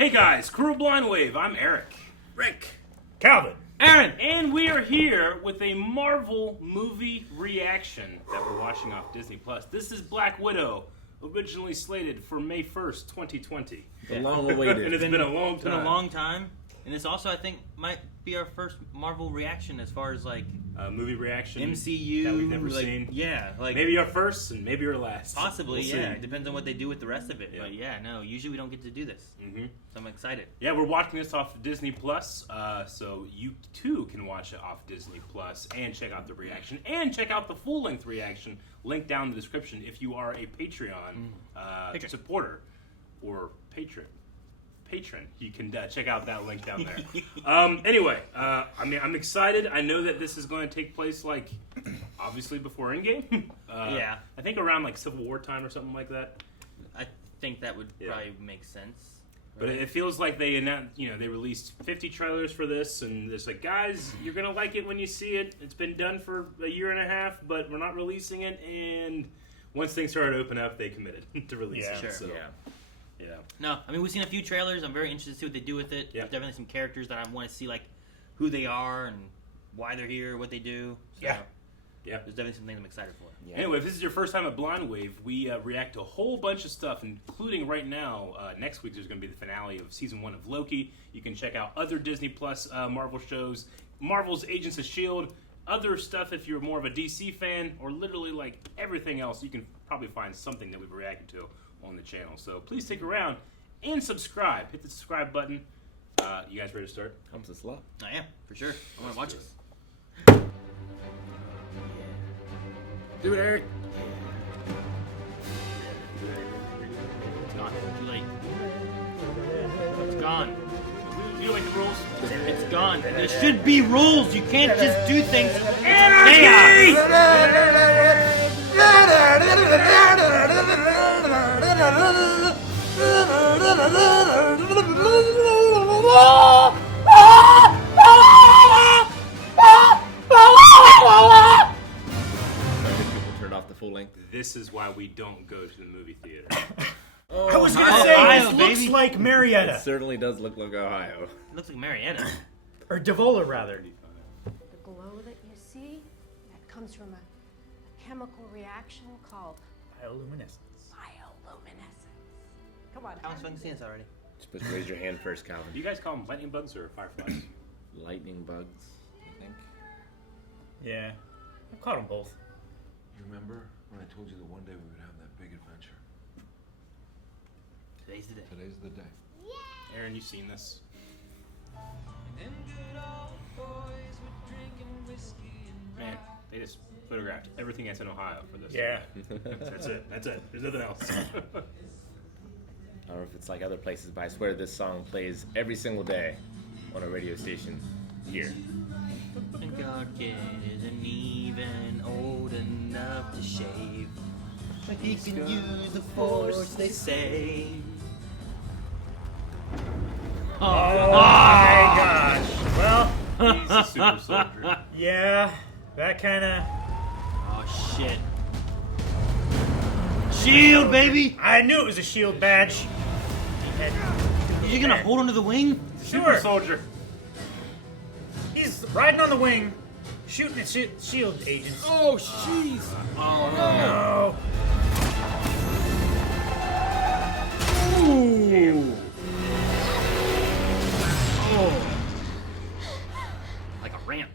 Hey guys, Crew Blind Wave, I'm Eric. Rick. Calvin. Aaron. And we are here with a Marvel movie reaction that we're watching off Disney+. This is Black Widow, originally slated for May 1st, 2020. The long awaited. And it's been a long time. It's been a long time. And this also, I think, might be our first Marvel reaction as far as, like... movie reaction. MCU. That we've never like, seen. Yeah. Like, maybe our first and maybe our last. Possibly, we'll yeah. see. It depends on what they do with the rest of it. Yeah. But yeah, no, usually we don't get to do this. Mm-hmm. So I'm excited. Yeah, we're watching this off Disney+, so you too can watch it off Disney+, and check out the reaction, and check out the full-length reaction, link down in the description if you are a Patreon supporter or patron. You can check out that link down there. Anyway, I'm excited. I know that this is going to take place, like, obviously before Endgame. Yeah. I think around, like, Civil War time or something like that. I think that would probably make sense. But it feels like they announced, they released 50 trailers for this, and it's like, guys, you're gonna like it when you see it. It's been done for a year and a half, but we're not releasing it. And once things started to open up, they committed to releasing it. Sure. So, yeah. No, I mean, we've seen a few trailers. I'm very interested to see what they do with it. Yeah. There's definitely some characters that I want to see, like, who they are and why they're here, what they do. So, Yeah. Yeah. There's definitely some things I'm excited for. Yeah. Anyway, if this is your first time at Blind Wave, we react to a whole bunch of stuff, including right now, next week there's going to be the finale of Season 1 of Loki. You can check out other Disney Plus Marvel shows, Marvel's Agents of S.H.I.E.L.D., other stuff if you're more of a DC fan, or literally like everything else. You can probably find something that we've reacted to on the channel. So please stick around and subscribe. Hit the subscribe button. You guys ready to start? Comes a slot. I am, for sure. I want to watch this. Do it, Eric. It's gone. Too late. It's gone. You don't make the rules? It's gone. There should be rules. You can't just do things. Anarchy! Turn off the full length. This is why we don't go to the movie theater. I was going to say, Ohio, this looks baby. like It Marietta. certainly does look like Ohio. It looks like Marietta. Or Devola, rather. The glow that you see, that comes from a chemical reaction called Bioluminescence. bioluminescence. Come on, How much fun to see this already? Supposed to raise your hand first, Calvin. Do you guys call them lightning bugs or fireflies? Lightning bugs, I think. Yeah. I've caught them both. You remember when I told you that one day we would have that big adventure? Today's the day. Today's the day. Aaron, you seen this? Man, they just photographed everything that's in Ohio for this. Yeah. That's it. That's it. There's nothing else. I don't know if it's like other places, but I swear this song plays every single day on a radio station here. And God isn't even old enough to shave. But he can use the force, they say. Oh my gosh. Well, He's a super soldier. yeah. That kind of... Oh shit. Shield, baby! I knew it was a shield badge. You're gonna hold onto the wing? Super Sure. soldier. He's riding on the wing, shooting at shield agents. Oh, jeez. Oh no. Oh. Ooh. Oh. Like a ramp.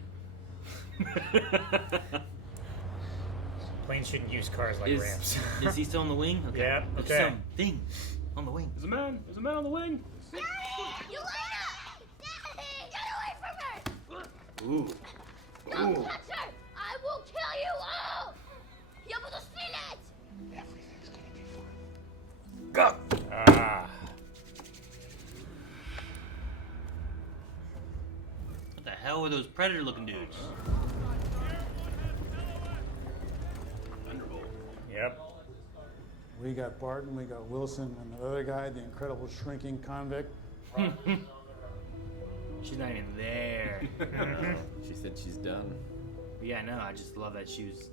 Planes shouldn't use cars like ramps. Is he still on the wing? Okay. Yeah, There's okay. something on the wing. There's a man. There's a man on the wing. Daddy! You Daddy! Get away from her! Ooh. Don't touch her! I will kill you all! Я буду стрелять! Everything's gonna be fine. Ah. What the hell are those predator-looking dudes? Thunderbolt. Yep. We got Barton, we got Wilson, and the other guy, the incredible shrinking convict. She's not even there. She said she's done. But yeah, no, I just love that she was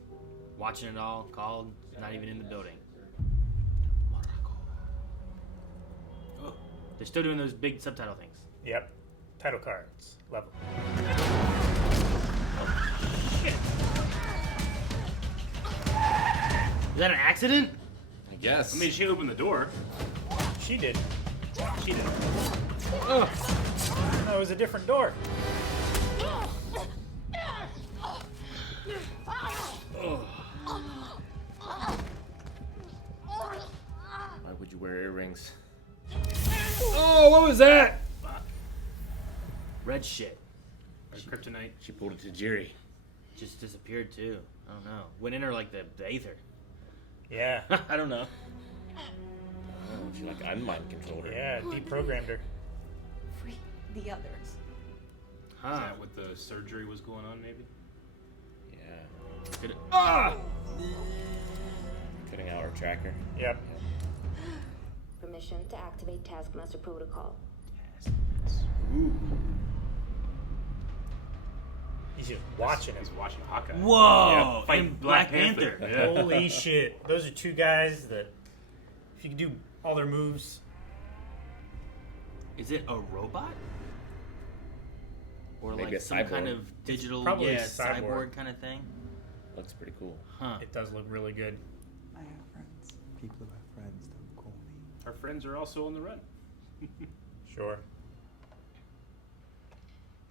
watching it all, called, not even in the building. They're still doing those big subtitle things. Yep. Title cards. Level. Shit. Is that an accident? I guess. I mean, she opened the door. She did. She did. No, it was a different door. Why would you wear earrings? Oh, what was that? Red shit. Or kryptonite. She pulled it to Jerry. Just disappeared too. I don't know. Went in her like the aether. Yeah. I don't know. Oh, she like unmind controlled her. Yeah, deprogrammed her. Free the others. Is Huh. that what the surgery was going on, maybe? Yeah. Did it- Ah! Cutting out our tracker. Yep. Permission to activate Taskmaster protocol. He's just watching him. He's watching Hawkeye. Whoa! Yeah, fight And Black Panther. Yeah. Holy shit. Those are two guys that, if you could do all their moves. Is it a robot? Or Maybe like a some cyborg. kind of digital, probably yeah, cyborg. cyborg kind of thing? Looks pretty cool. Huh. It does look really good. I have friends. People who have friends don't call me. Our friends are also on the run. Sure.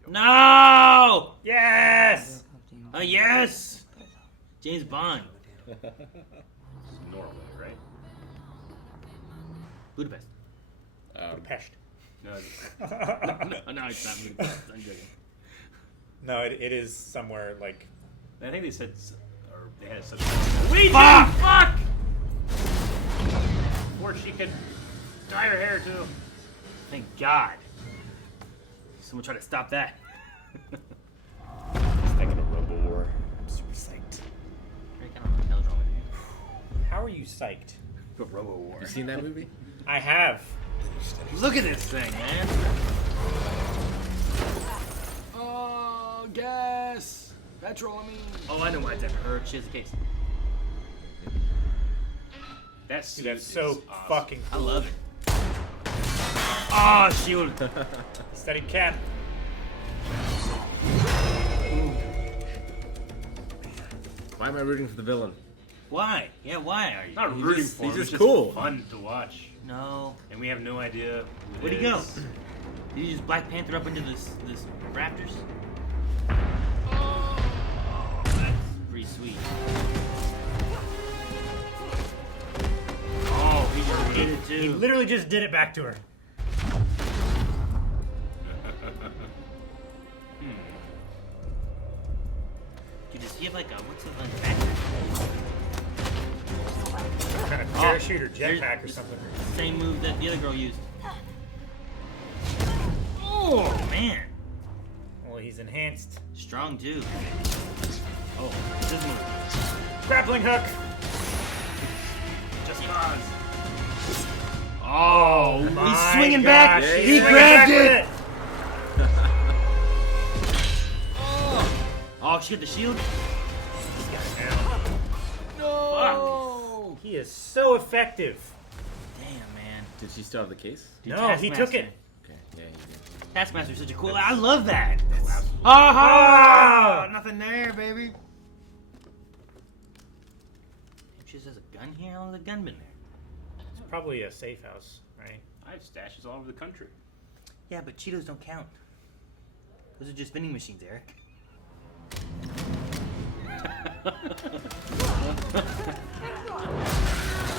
No! Yes! Yes! James Bond. Norway, right? Budapest. Budapest. No, No, it's not Budapest. I'm joking. No, it is somewhere like. I think they said, or they had such. Fuck! Or she could dye her hair too. Thank God. Someone try to stop that. Just thinking of Robo War. I'm super psyched. Rick, I don't know what the hell's wrong with you. How are you psyched? For Robo War. You seen that movie? I have. Look at this thing, man. Oh, gas! Petrol, I mean. Oh, I know why it's at her. She has a case. That Dude, suit that's is so awesome. fucking I cool. love it. Oh, shield. Steady cap. Why am I rooting for the villain? Why? Yeah, why are you? Not He's rooting just- for he's him. just It's cool. Fun to watch, No. and we have no idea. Who Where'd it he go? is. Did you just Black Panther up into this Raptors? That's pretty sweet. Oh, he just did it He too. literally just did it back to her. Dude, does he have like a what's it like back? Some kind of parachute or jetpack or something. Same move that the other girl used. Oh man, Well, he's enhanced. strong too. Oh, this move. Grappling hook. Just cause. Oh, he's My swinging gosh, back. he's He swinging grabbed back with it. Oh, she got the shield. No. He is so effective. Damn, man. Did she still have the case? Dude, No, he took Taskmaster. it. Okay, yeah, he did. Taskmaster is such a cool. I love that. Ah! Nothing there, baby. She just has a gun here. How long has the gun been there? It's probably a safe house, right? I have stashes all over the country. Yeah, but Cheetos don't count. Those are just vending machines, Eric.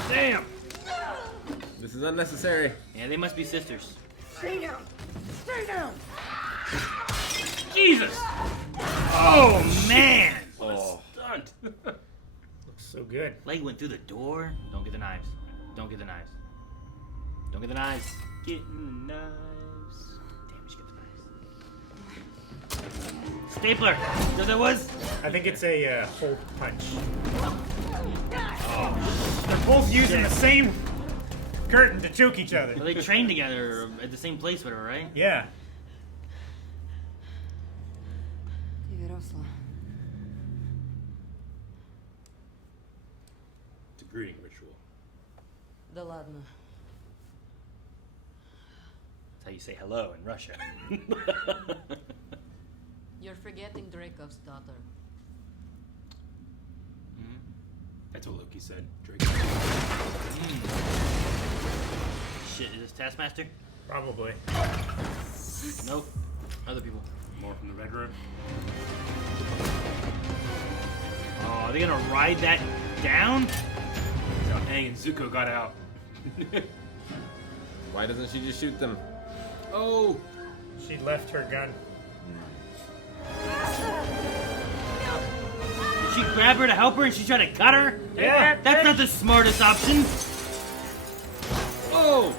Damn. This is unnecessary. Yeah, they must be sisters. Stay down. Stay down. Jesus! Oh man! Oh. Stunt. Looks so good. Leg went through the door. Don't get the knives. Don't get the knives. Don't get the knives. Getting knives. Damn, she got the knives. Stapler. So that was. I think it's a hole punch. They're both using the same curtain to choke each other. Well, they trained together at the same place, whatever, right? Yeah. It's a greeting ritual. Да ладно. That's how you say hello in Russia. You're forgetting Dracov's daughter. That's what Loki said. Drake. Shit, is this Taskmaster? Probably. Nope. Other people. More from the Red Room. Oh, are they gonna ride that down? So Aang and Zuko got out. Why doesn't she just shoot them? Oh! She left her gun. Did she grab her to help her and she tried to cut her? Yeah. That's not the smartest option. Oh!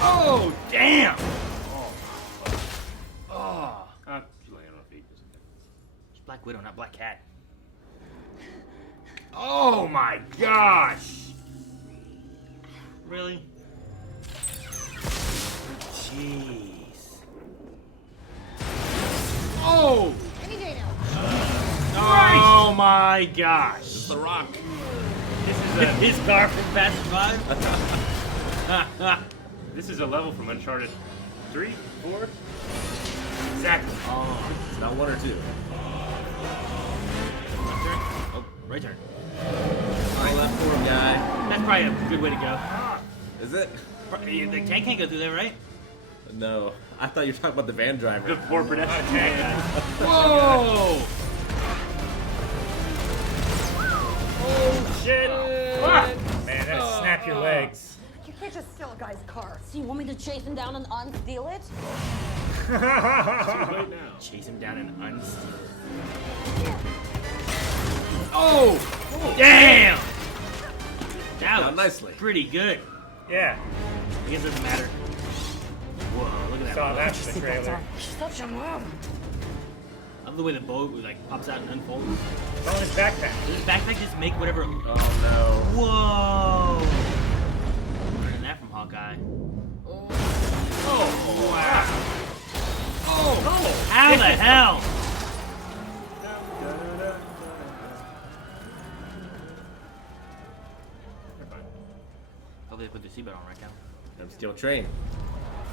Oh, damn! Oh. She's laying on her feet. It's Black Widow, not Black Cat. Oh my gosh! Really? Jeez. Oh! Any day now. Oh my gosh! It's The Rock. This is His car from Fast 5? this is a level from Uncharted 3, 4. Exactly. Oh. It's not 1 or 2. Left turn? Oh, right turn. All left forward, guy. That's probably a good way to go. Is it? The tank can't go through there, right? No. I thought you were talking about the van driver. The poor pedestrian. Whoa! Oh shit! Man, that'll snap your legs. You can't just steal a guy's car. So you want me to chase him down and unsteal it? Right now. Chase him down and unsteal it. Oh! Damn! That was nicely. pretty good. Yeah, I guess it doesn't matter. Whoa, look at that. saw boat. that in the trailer. Such a mom. I love the way the boat like pops out and unfolds. It's on his backpack. Does his backpack just make whatever? Oh no. Whoa! Learning that from Hawkeye. Oh wow. Oh! How the hell? Hope they put the seatbelt on right now. Them steel train.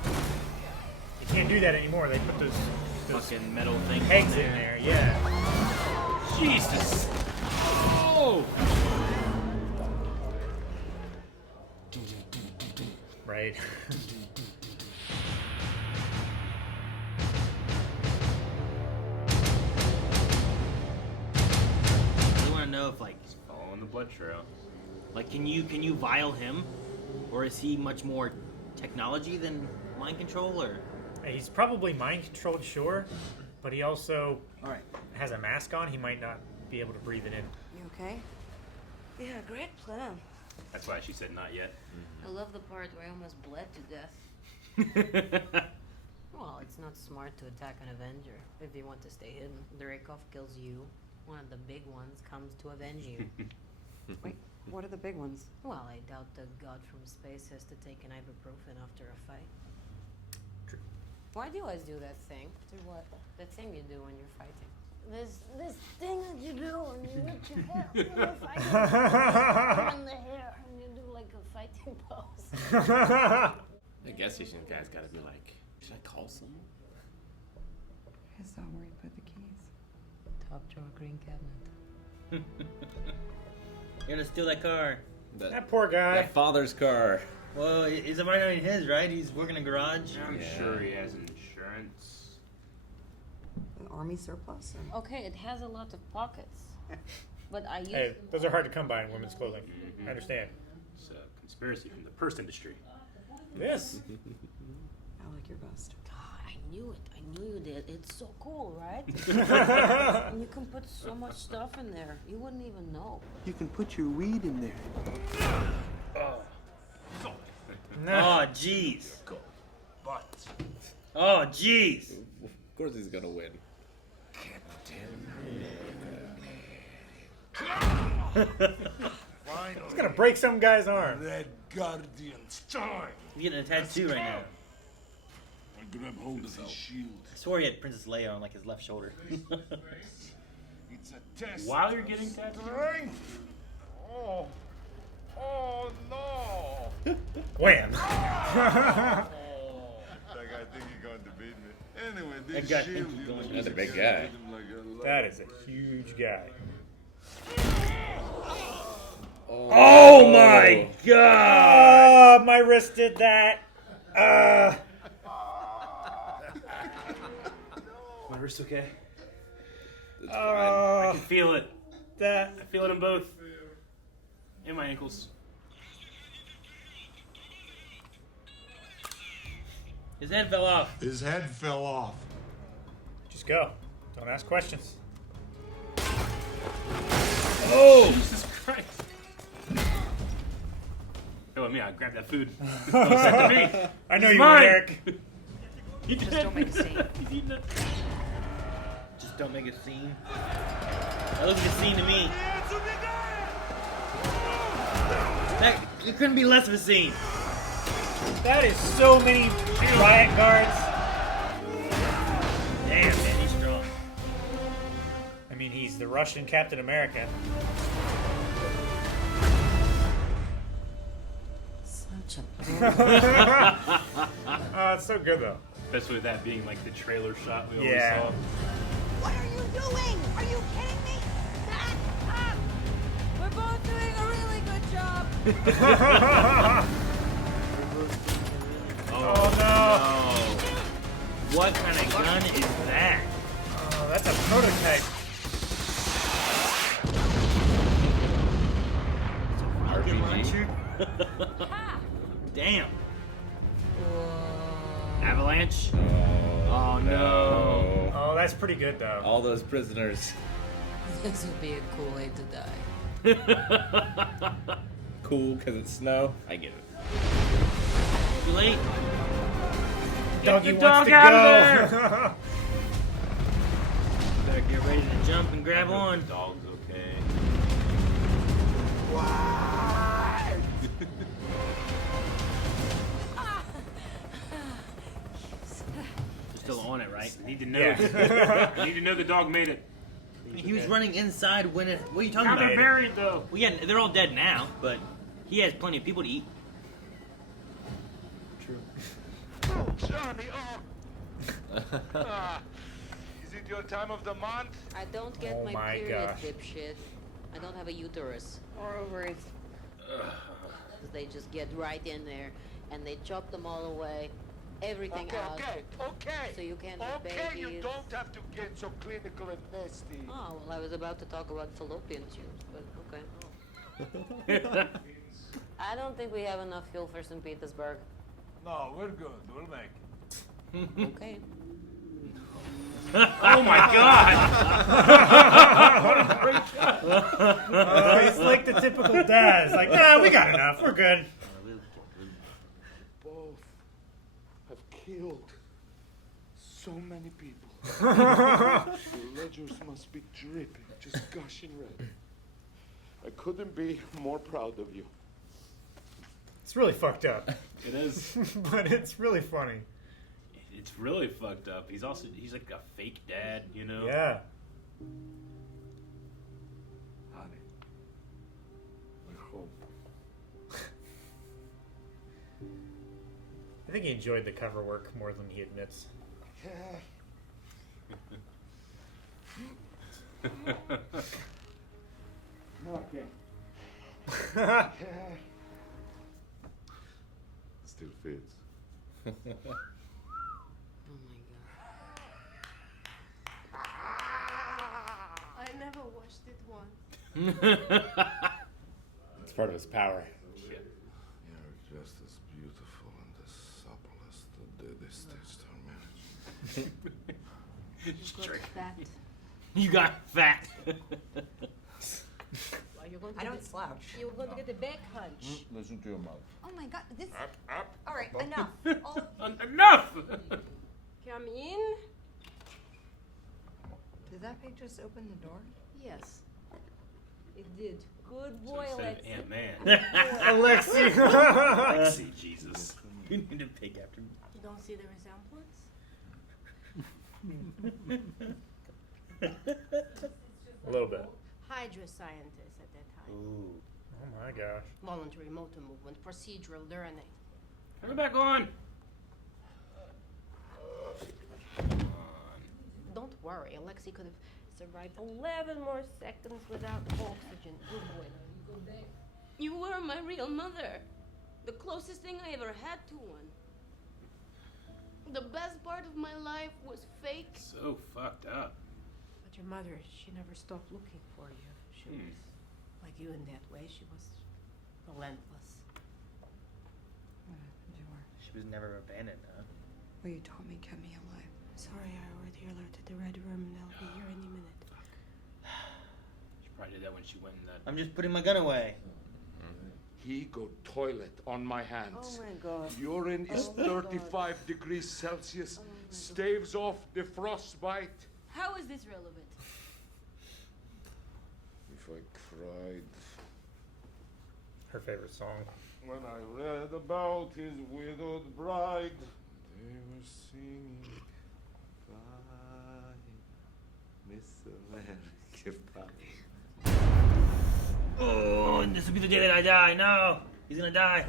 You can't do that anymore. They put those Fucking metal thing. pegs in there. Yeah. Jesus! Oh! Right. I want to know if like, Following the blood trail. like, can you vial him, or is he much more technology than mind control, or? He's probably mind controlled, sure, but he also All right. has a mask on. He might not be able to breathe it in. You okay? Yeah, great plan. That's why she said not yet. I love the part where I almost bled to death. Well, it's not smart to attack an Avenger if you want to stay hidden. Dreykov kills you. One of the big ones comes to avenge you. Wait, what are the big ones? Well, I doubt the god from space has to take an ibuprofen after a fight. True. Why do you always do that thing? Do what? The thing you do when you're fighting. This thing that you do when you lift your hair when you're fighting. In the hair, and you do like a fighting pose. The gas station guy's gotta be like, should I call someone? I saw where you put the keys. Top drawer green cabinet. You're gonna steal that car. That poor guy. That father's car. Well, is it right on his, right? He's working a garage. I'm sure he has insurance. An army surplus? Or? Okay, it has a lot of pockets. But I use Hey, them those are hard to come by in women's clothing. I understand. It's a conspiracy from the purse industry. This. I like your vest. God, I knew it. I knew you did. It's so cool, right? And you can put so much stuff in there. You wouldn't even know. You can put your weed in there. Oh, jeez. Oh, jeez. Of course he's gonna win. It's gonna break some guy's arm. Red Guardian's time. He's getting a tattoo right now. I grab hold of his shield. I swore he had Princess Leia on like his left shoulder. It's a test. While you're getting tattooed? Oh. Oh no. Wham. That guy's That guy thinks he's going. Another big guy. That is a huge guy. Oh my god! Oh, my wrist did that. My wrist okay? Oh, I can feel it. that. I feel it in both. In my ankles. His head fell off. His head fell off. Just go. Don't ask questions. Oh! Jesus Christ. Go with me, I'll grab that food. Don't send to me. I know It's you, mine. Eric. You Just don't make a scene. He's eating it. Just don't make a scene. That looks like a scene to me. That, it couldn't be less of a scene. That is so many riot guards. Damn, man, he's strong. I mean, he's the Russian Captain America. Such a Oh, it's so good though. Especially with that being like the trailer shot we Yeah. always What are you doing? Are you kidding me? Back up! We're both doing a really good job. saw. Oh no! What kind of gun is that? Oh, that's a prototype. Rocket launcher? Damn. Avalanche? Oh no. Oh, that's pretty good though. All those prisoners. This would be a cool way to die. Cool because it's snow. I get it. Too late. Doggy the wants dog to out go. Better get ready to jump and grab on. Dog's okay. They're still on it, right? Need to know. Yeah. Need to know the dog made it. He was running inside when it. What are you talking Now about? they're buried though. Well, yeah, they're all dead now, but he has plenty of people to eat. True. Oh, Johnny, is it your time of the month? I don't get Oh my my period, gosh. dipshit. I don't have a uterus. Or ovaries. They just get right in there and they chop them all away. Everything out. Okay. So you can't have Okay, you babies. don't have to get so clinical and nasty. Oh, well, I was about to talk about fallopian tubes, but okay. I don't think we have enough fuel for St. Petersburg. No, we're good. We'll make it. Okay. Oh my god! He's like the typical dad. It's like, nah, we got enough. We're good. Both have killed so many people. Your ledgers must be dripping, just gushing red. I couldn't be more proud of you. It's really fucked up. It is. But it's really funny. It's really fucked up. He's like a fake dad, you know? Yeah. Honey, we're home. I think he enjoyed the cover work more than he admits. Okay. Still fits. Oh my god. I never watched it once. It's part of his power. Shit. You're just as beautiful and as supple as the deadest stitched our marriage. Got fat. You got fat. Are you going to I get don't the- slouch. You're going to get the back hunch. Listen to your mouth. Oh my god, this. Up. All right, enough. All Enough! Come in. Did that pig just open the door? Yes. It did. Good boy, Instead of Alexi. Ant-Man. Alexi. Alexi, Jesus. You need to pick after me. You don't see the resemblance? A little bit. Hydra scientist at that time. Ooh. Oh my gosh. Voluntary motor movement, procedural learning. Turn it back on. he could have survived 11 more seconds without oxygen. Good boy. You were my real mother. The closest thing I ever had to one. The best part of my life was fake. So fucked up. But your mother, she never stopped looking for you. She was like you in that way. She was relentless. What happened to her? She was never abandoned, huh? What you taught me kept me alive. Sorry, I already alerted the Red Room. They'll be here any minute. She probably did that when she went in that. I'm just putting my gun away. He go toilet on my hands. Oh my God. Urine is 35 degrees Celsius. Staves off the frostbite. How is this relevant? If I cried Her favorite song. when I read about his widowed bride, they were singing, "Bye, Miss America, bye." Oh, and this will be the day that I die. No, he's gonna die.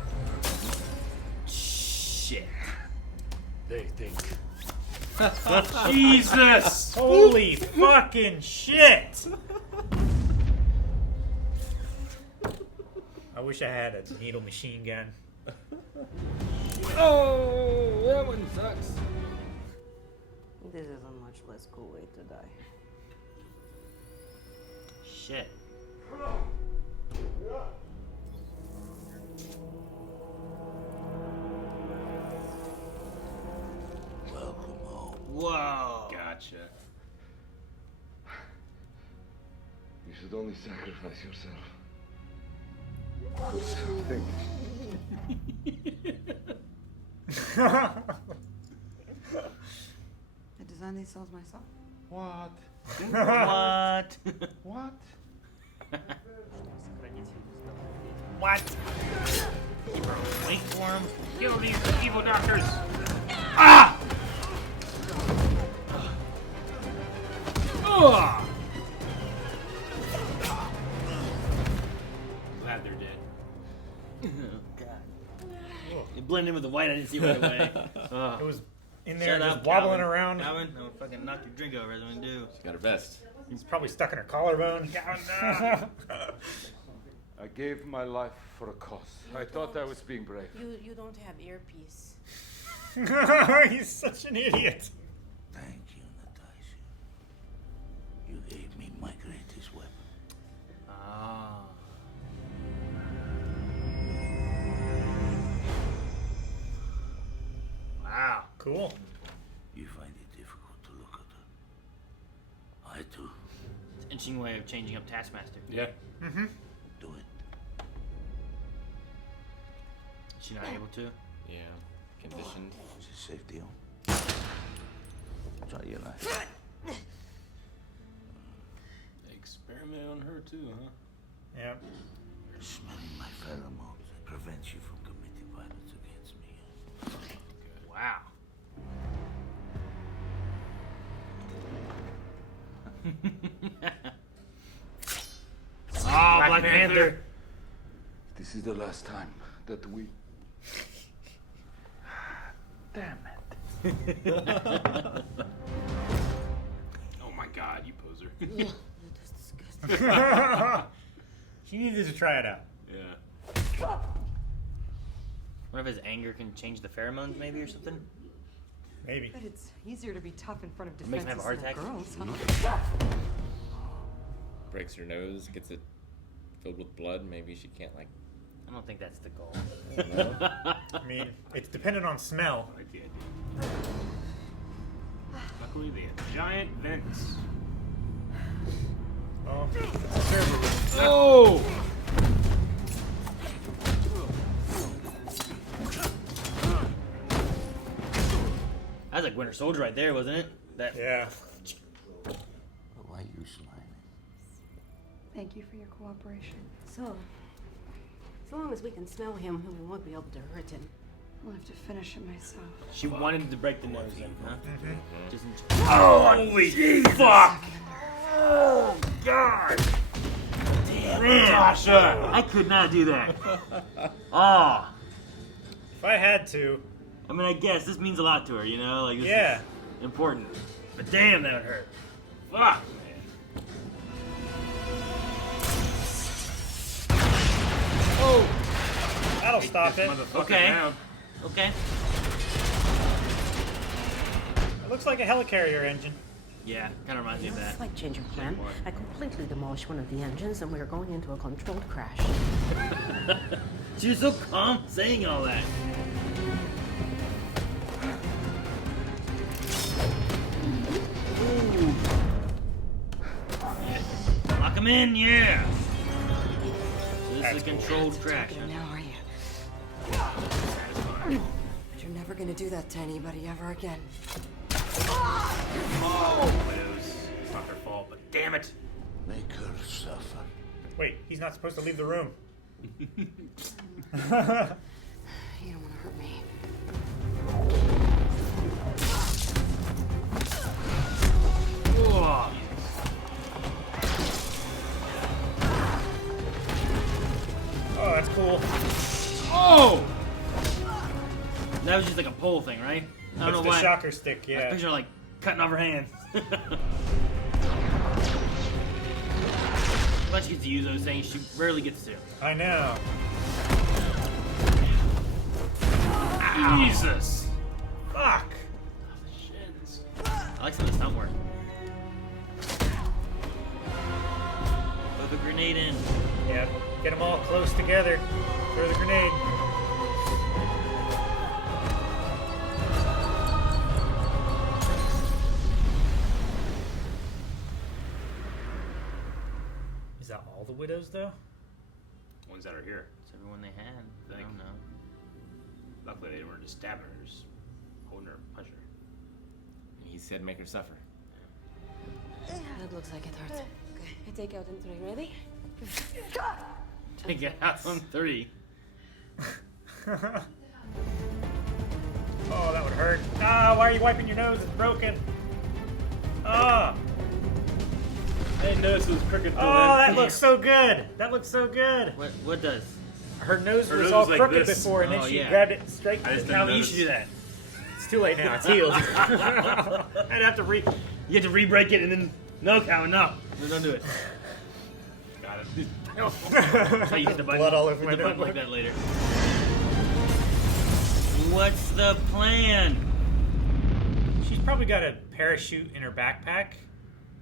Shit. They think. Jesus! Holy fucking shit! I wish I had a needle machine gun. Oh, that one sucks. This is a much less cool way to die. Shit. Welcome home. Whoa. Gotcha. You should only sacrifice yourself for something. I designed these cells myself. What? What? What? What? Wait for him. Kill these evil doctors! Ah! Ugh! Glad they're dead. Oh, God. It blended in with the white. I didn't see right away. It was in there Shut just up, wobbling Calvin. around. Calvin, I'm gonna fucking knock your drink over. That's what I'm gonna do. She's got her vest. He's probably stuck in her collarbone. I gave my life for a cause. I thought I was being brave. You don't have earpiece. He's such an idiot. Thank you, Natasha. You gave me my greatest weapon. Ah. Wow, cool. You find it difficult to look at her. I do. It's an interesting way of changing up Taskmaster. Yeah. Mm-hmm. Do it. Is she not able to? Yeah. Conditioned. It's a safe deal. Try your life. They experimented on her too, huh? Yeah. Smelling my pheromones prevents you from committing violence against me. Wow. Oh, Black Panther. This is the last time that we. Damn it. Oh my God, you poser. That's disgusting. She needed to try it out. Yeah. What if his anger can change the pheromones, maybe, or something? Maybe. But it's easier to be tough in front of It makes him have a heart defenseless attack? little girls, huh? Breaks her nose, gets it filled with blood. Maybe she can't, like. I don't think that's the goal. I don't know. I mean, it's dependent on smell. I like the idea. Luckily, they have giant vents. Oh. Oh! That was like Winter Soldier right there, wasn't it? That. Yeah. Why you smiling? Thank you for your cooperation. So, as long as we can smell him, we won't be able to hurt him. I'll have to finish it myself. She wanted to break the nose in, huh? Just Holy fuck! Oh, God! Damn, Natasha! I could not do that. Ah. If I had to. I mean, I guess this means a lot to her, you know? Like, this Yeah. is important. But damn, that would hurt. Fuck, Oh! That'll man. stop This it. motherfucker Okay. down. Okay. It looks like a helicarrier engine. Yeah, kind of reminds me of that. Slight change of plan. I completely demolished one of the engines and we are going into a controlled crash. She was so calm saying all that. Ooh. Yeah. Lock him in, yeah. So this is a controlled crash. Taking it now, are you? But you're never gonna do that to anybody ever again. Oh, Widows. It's not their fault, but damn it. Make her suffer. Wait, he's not supposed to leave the room. You don't want to hurt me. Whoa. Oh, that's cool. Oh! That was just like a pole thing, right? I don't It's know the why. shocker stick, I was yeah. picturing like cutting off her hands. But she gets to use those things she rarely gets to. I know. Jesus. Fuck! Shins. I like some of the stunt work. Throw the grenade in. Yeah, get them all close together. Throw the grenade. Is that all the widows, though? Ones that are here. It's everyone they had. I Think. don't know. Luckily, they weren't just stabbing her, just holding her, punching her. He said make her suffer. That looks like it hurts. Okay, I take out in 3. Ready? Take it out on 3. Oh, that would hurt. Ah, why are you wiping your nose? It's broken. Ah. I didn't notice it was crooked. Oh, that looks so good. That looks so good. What does? Her nose Her was nose all was like crooked this. before, and then Oh, she yeah. grabbed it straight. I just Now didn't you notice. should do that. It's too late now. It's healed. I'd have to You have to re-break it and then no, Calvin, no. No, don't do it. Got it. I use the button. Blood all over Hit my the button notebook. like that later. What's the plan? She's probably got a parachute in her backpack.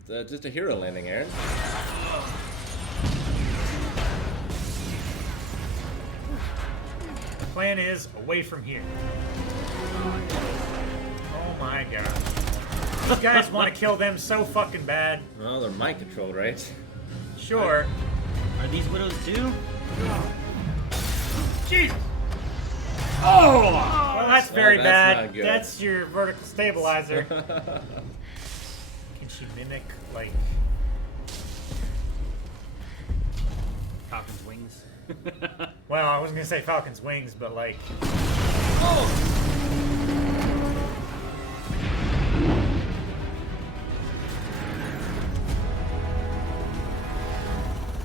It's just a hero landing, Aaron. The plan is away from here. Oh my god. You guys want to kill them so fucking bad. Well, they're mind controlled, right? Sure. Are these widows too? Jesus! Oh! Well, that's very that's bad. not good. That's your vertical stabilizer. Can she mimic, like... Falcon's wings. Well, I wasn't gonna say Falcon's wings, but like...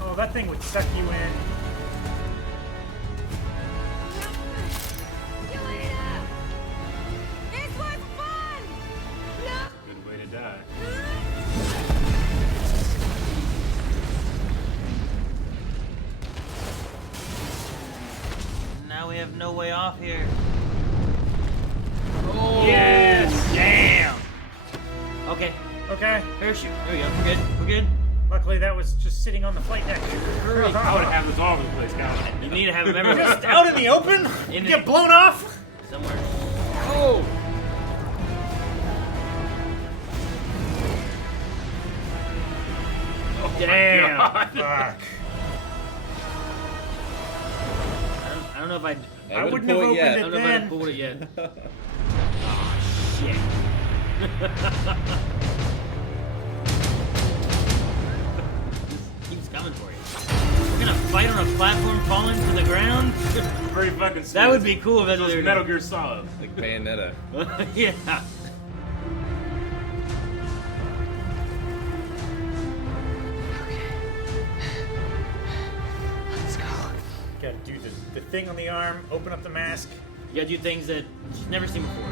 Oh, that thing would suck you in. This was fun! No! Good way to die. Now we have no way off here. Oh! Yes! Damn! Okay, Okay. parachute. There we go. We're good. We're good. Luckily, that was just sitting on the flight deck. I would have this all over the place, Calvin. You need to have a memory Just out in the open? In Get it. blown off? somewhere. Oh! Damn! Fuck. I don't know if I'd. I wouldn't wouldn't have pull it yet. opened I it don't know if I'd then. pulled it yet. Oh, shit. Keeps coming for you. We're gonna fight on a platform falling to the ground? Pretty fucking sweet. That would be cool if that's what Those they were Metal doing. Gear Solid. Like Bayonetta. Yeah. Let's go. Gotta do the thing on the arm, open up the mask. You gotta do things that she's never seen before.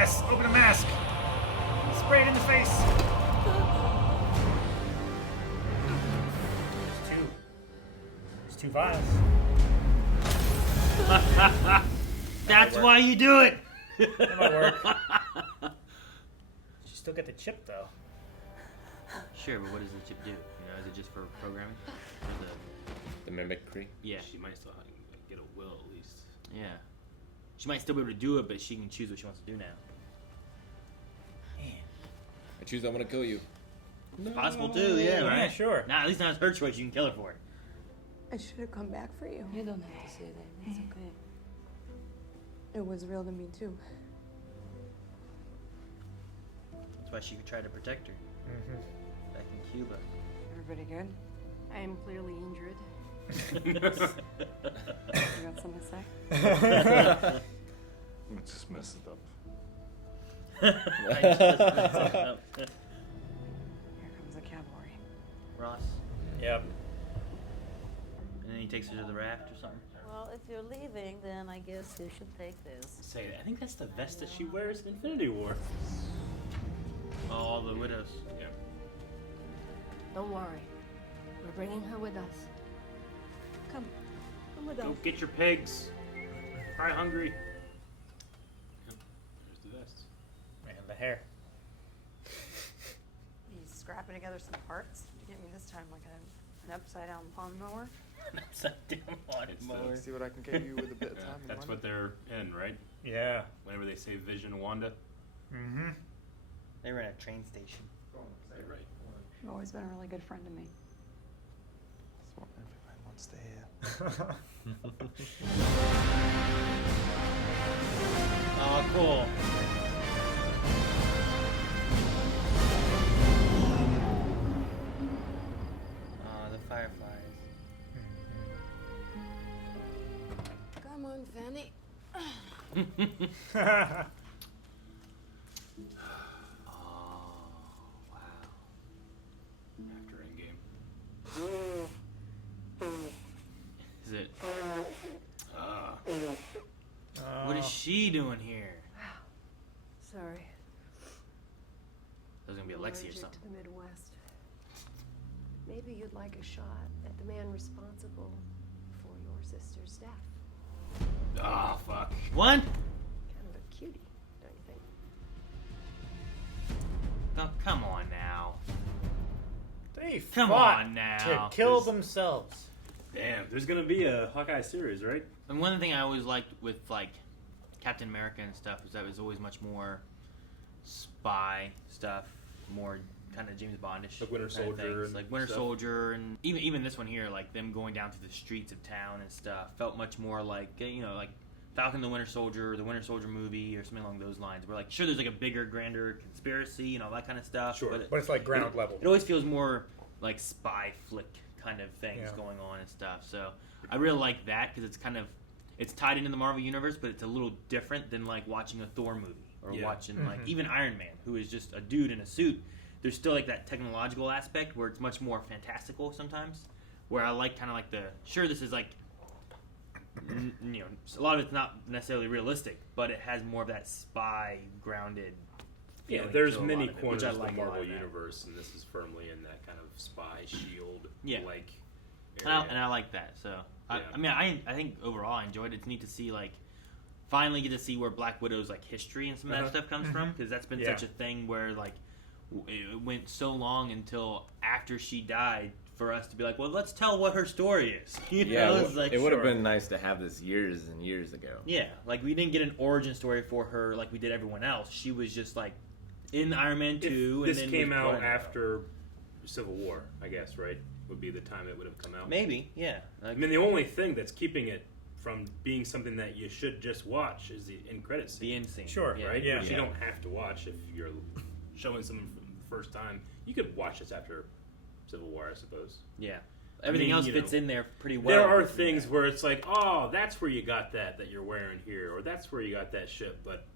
Yes, open the mask. Spray it in the face. There's two vials. That's why you do it. That might work. You still get the chip though. Sure, but what does the chip do? You know, is it just for programming? Or The mimicry? Yeah. She might still get a will at least. Yeah. She might still be able to do it, but she can choose what she wants to do now. I choose I want to kill you. It's possible too, yeah, right? Yeah, sure. Nah, at least not her choice. You can kill her for it. I should have come back for you. You don't have to say that. It's okay. It was real to me too. That's why she tried to protect her. Back in Cuba. Everybody good? I am clearly injured. You got something to say? I just messed it up. I just messed it up. Here comes the cavalry. Ross. Yep. And then he takes her to the raft or something. Well, if you're leaving, then I guess you should take this. Say, I think that's the vest that she wears in Infinity War. Oh, all the widows. Yeah. Don't worry. We're bringing her with us. Come with Go us. get your pigs. Cry hungry. Yep. There's the vest. And the hair. He's scrapping together some parts. You get me this time like an upside down lawnmower. Upside down lawnmower. See what I can get you with a bit of time and That's money. what they're in, right? Yeah. Whenever they say Vision and Wanda. Mm-hmm. They were at a train station. You're right. You've always been a really good friend to me. That's what everybody wants to hear. Oh, cool. Oh, the fireflies. Come on, Fanny. After Endgame. Is it? Ah. What is she doing here? Sorry. That was gonna be Alexi or Allergic something. to the Midwest. Maybe you'd like a shot at the man responsible for your sister's death. Ah, fuck. What? Kind of a cutie, don't you think? Oh, come on now. They Come fought on now. to kill themselves. Damn, there's gonna be a Hawkeye series, right? And one thing I always liked with like Captain America and stuff is that it was always much more spy stuff, more kind of James Bondish, Like Winter kind of Soldier things. and like Winter stuff. Soldier, and even this one here, like them going down through the streets of town and stuff, felt much more like like Falcon the Winter Soldier, the Winter Soldier movie, or something along those lines. Where like sure, there's like a bigger, grander conspiracy and all that kind of stuff. Sure. But it's like ground level. It always feels more like spy flick kind of things Yeah. going on and stuff. So I really like that because it's tied into the Marvel universe, but it's a little different than like watching a Thor movie or Yeah. watching like even Iron Man, who is just a dude in a suit. There's still like that technological aspect where it's much more fantastical sometimes. Where I like kind of like this is like a lot of it's not necessarily realistic, but it has more of that spy grounded. Yeah, feeling there's to a many lot of it, corners which I of the like a lot Marvel of that. universe, and this is firmly in that kind of spy shield. Yeah. Like. And I like that. So Yeah. I think overall I enjoyed it. It's neat to see like finally get to see where Black Widow's like history and some of that stuff comes from, because that's been such a thing where like it went so long until after she died for us to be like, well, let's tell what her story is. You know? It's like, it would have been nice to have this years and years ago. Yeah, like we didn't get an origin story for her like we did everyone else. She was just like in Iron Man 2. This and then came was out running after Civil War, I guess, right? Would be the time it would have come out. Maybe, yeah. I mean, the only thing that's keeping it from being something that you should just watch is the end credits scene. The end scene. Sure. Right? Yeah. Which you don't have to watch if you're showing someone for the first time. You could watch this after Civil War, I suppose. Yeah. Everything else fits in there pretty well. There are things where it's like, oh, that's where you got that you're wearing here, or that's where you got that shit, but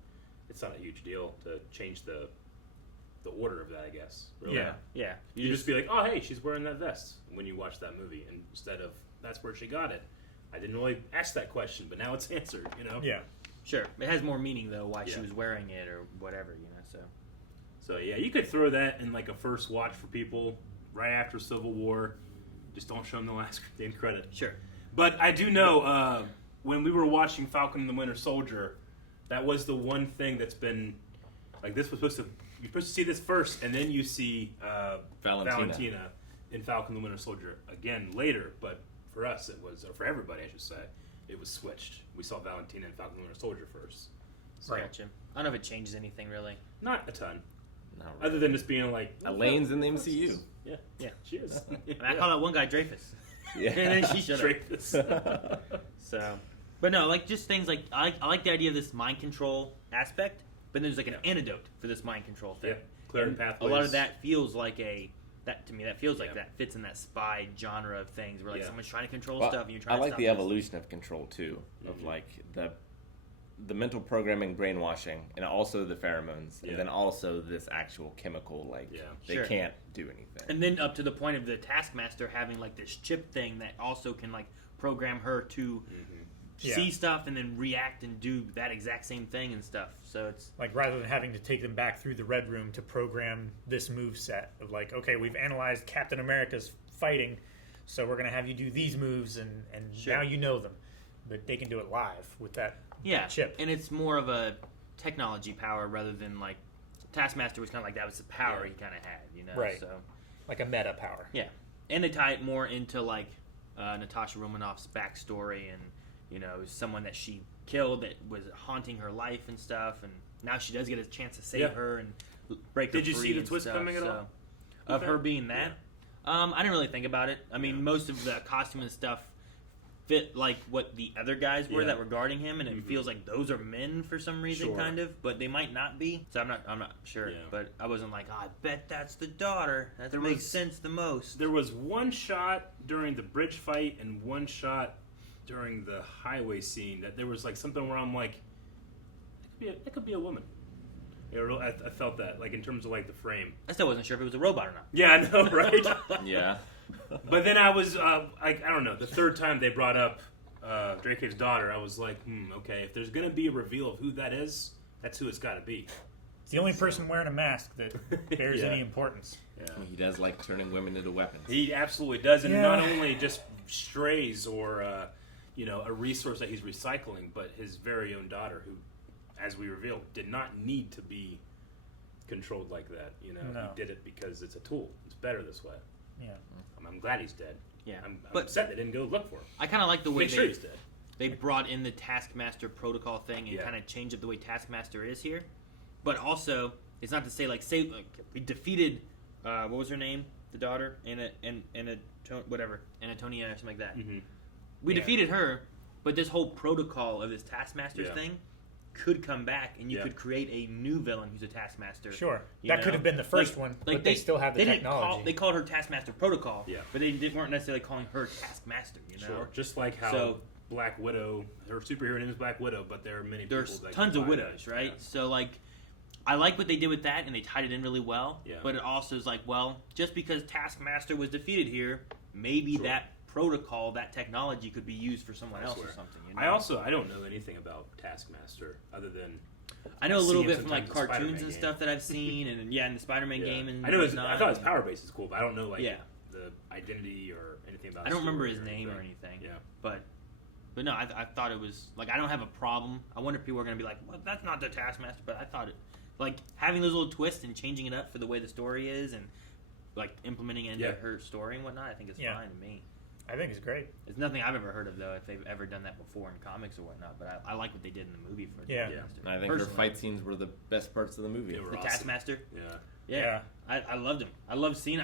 it's not a huge deal to change the order of that, I guess. Really. Yeah. Yeah. You just be like, oh, hey, she's wearing that vest when you watch that movie, instead of that's where she got it. I didn't really ask that question, but now it's answered, you know? Yeah. Sure, it has more meaning though why she Yeah. was wearing it or whatever, you know. So yeah, you could throw that in like a first watch for people right after Civil War. Just don't show them the end credit. Sure. But I do know when we were watching Falcon and the Winter Soldier, that was the one thing that's been like this was supposed to. You're supposed to see this first, and then you see Valentina in Falcon and the Winter Soldier again later. But for us, it was, or for everybody, I should say, it was switched. We saw Valentina in Falcon and the Winter Soldier first. So, Gotcha. I don't know if it changes anything really. Not a ton. No, right. Other than just being like, Elaine's in the MCU. Yeah, she is. And I call that one guy Dreyfus. Yeah. And then she shut Dreyfus. up. So, but no, like just things like I like the idea of this mind control aspect, but there's like an antidote for this mind control thing. Yeah, clearing pathways. A lot of that feels like that feels like that fits in that spy genre of things where like someone's trying to control stuff and you're trying I to like stop the this. evolution of control too, of like the mental programming, brainwashing, and also the pheromones, and then also this actual chemical, like they Sure. can't do anything. And then up to the point of the Taskmaster having like this chip thing that also can like program her to see stuff and then react and do that exact same thing and stuff. So it's like rather than having to take them back through the Red Room to program this move set of like, okay, we've analyzed Captain America's fighting, so we're going to have you do these moves and now you know them. But they can do it live with that chip. And it's more of a technology power rather than like Taskmaster was kind of like that was the power he kind of had, you know? Right. So like a meta power. Yeah. And they tie it more into like Natasha Romanoff's backstory and, you know, someone that she killed that was haunting her life and stuff, and now she does get a chance to save her and break her free. Did you see the and twist stuff, coming at all? Of her being that? I didn't really think about it. I mean, most of the costume and stuff fit like what the other guys were that were guarding him, and it feels like those are men for some reason, kind of, but they might not be. So I'm not sure. But I wasn't like, I bet that's the daughter. That makes sense the most. There was one shot during the bridge fight and one shot during the highway scene that there was like something where I'm like, it could be a woman. I felt that, like in terms of like the frame. I still wasn't sure if it was a robot or not. Yeah, I know, right? Yeah. But then I was, I don't know, the third time they brought up Drake's daughter, I was like, okay, if there's going to be a reveal of who that is, that's who it's got to be. It's the only person wearing a mask that bears any importance. Yeah. He does like turning women into weapons. He absolutely does, and not only just strays or, a resource that he's recycling, but his very own daughter, who, as we revealed, did not need to be controlled like that. You know, he did it because it's a tool. It's better this way. Yeah. I'm glad he's dead. Yeah. I'm upset they didn't go look for him. I kind of like the way he's dead. They brought in the Taskmaster protocol thing and kind of changed up the way Taskmaster is here. But also, it's not to say like we defeated what was her name, the daughter, Anatonia or something like that. Mm-hmm. We defeated her, but this whole protocol of this Taskmaster thing could come back, and you could create a new villain who's a Taskmaster. Sure, that could have been the first one, but they still have the technology. They called her Taskmaster Protocol, but they weren't necessarily calling her Taskmaster. You know, Sure. Just like how Black Widow, her superhero name is Black Widow, but there are many people that tons of widows, right? Yeah. So like, I like what they did with that, and they tied it in really well. Yeah. But it also is like, well, just because Taskmaster was defeated here, maybe that protocol, that technology could be used for someone else or something. You know? I don't know anything about Taskmaster other than I know a little bit from like cartoons and stuff that I've seen, and in the Spider-Man game. And I know I thought his power base is cool, but I don't know the identity or anything about. I don't remember his name or anything. Yeah, but no, I thought it was like I don't have a problem. I wonder if people are going to be like, well, that's not the Taskmaster, but I thought it like having those little twists and changing it up for the way the story is and like implementing it into her story and whatnot. I think it's fine to me. I think it's great. It's nothing I've ever heard of, though, if they've ever done that before in comics or whatnot. But I like what they did in the movie for Taskmaster. I think her fight scenes were the best parts of the movie. The awesome. Taskmaster? Yeah. I loved him. I love seeing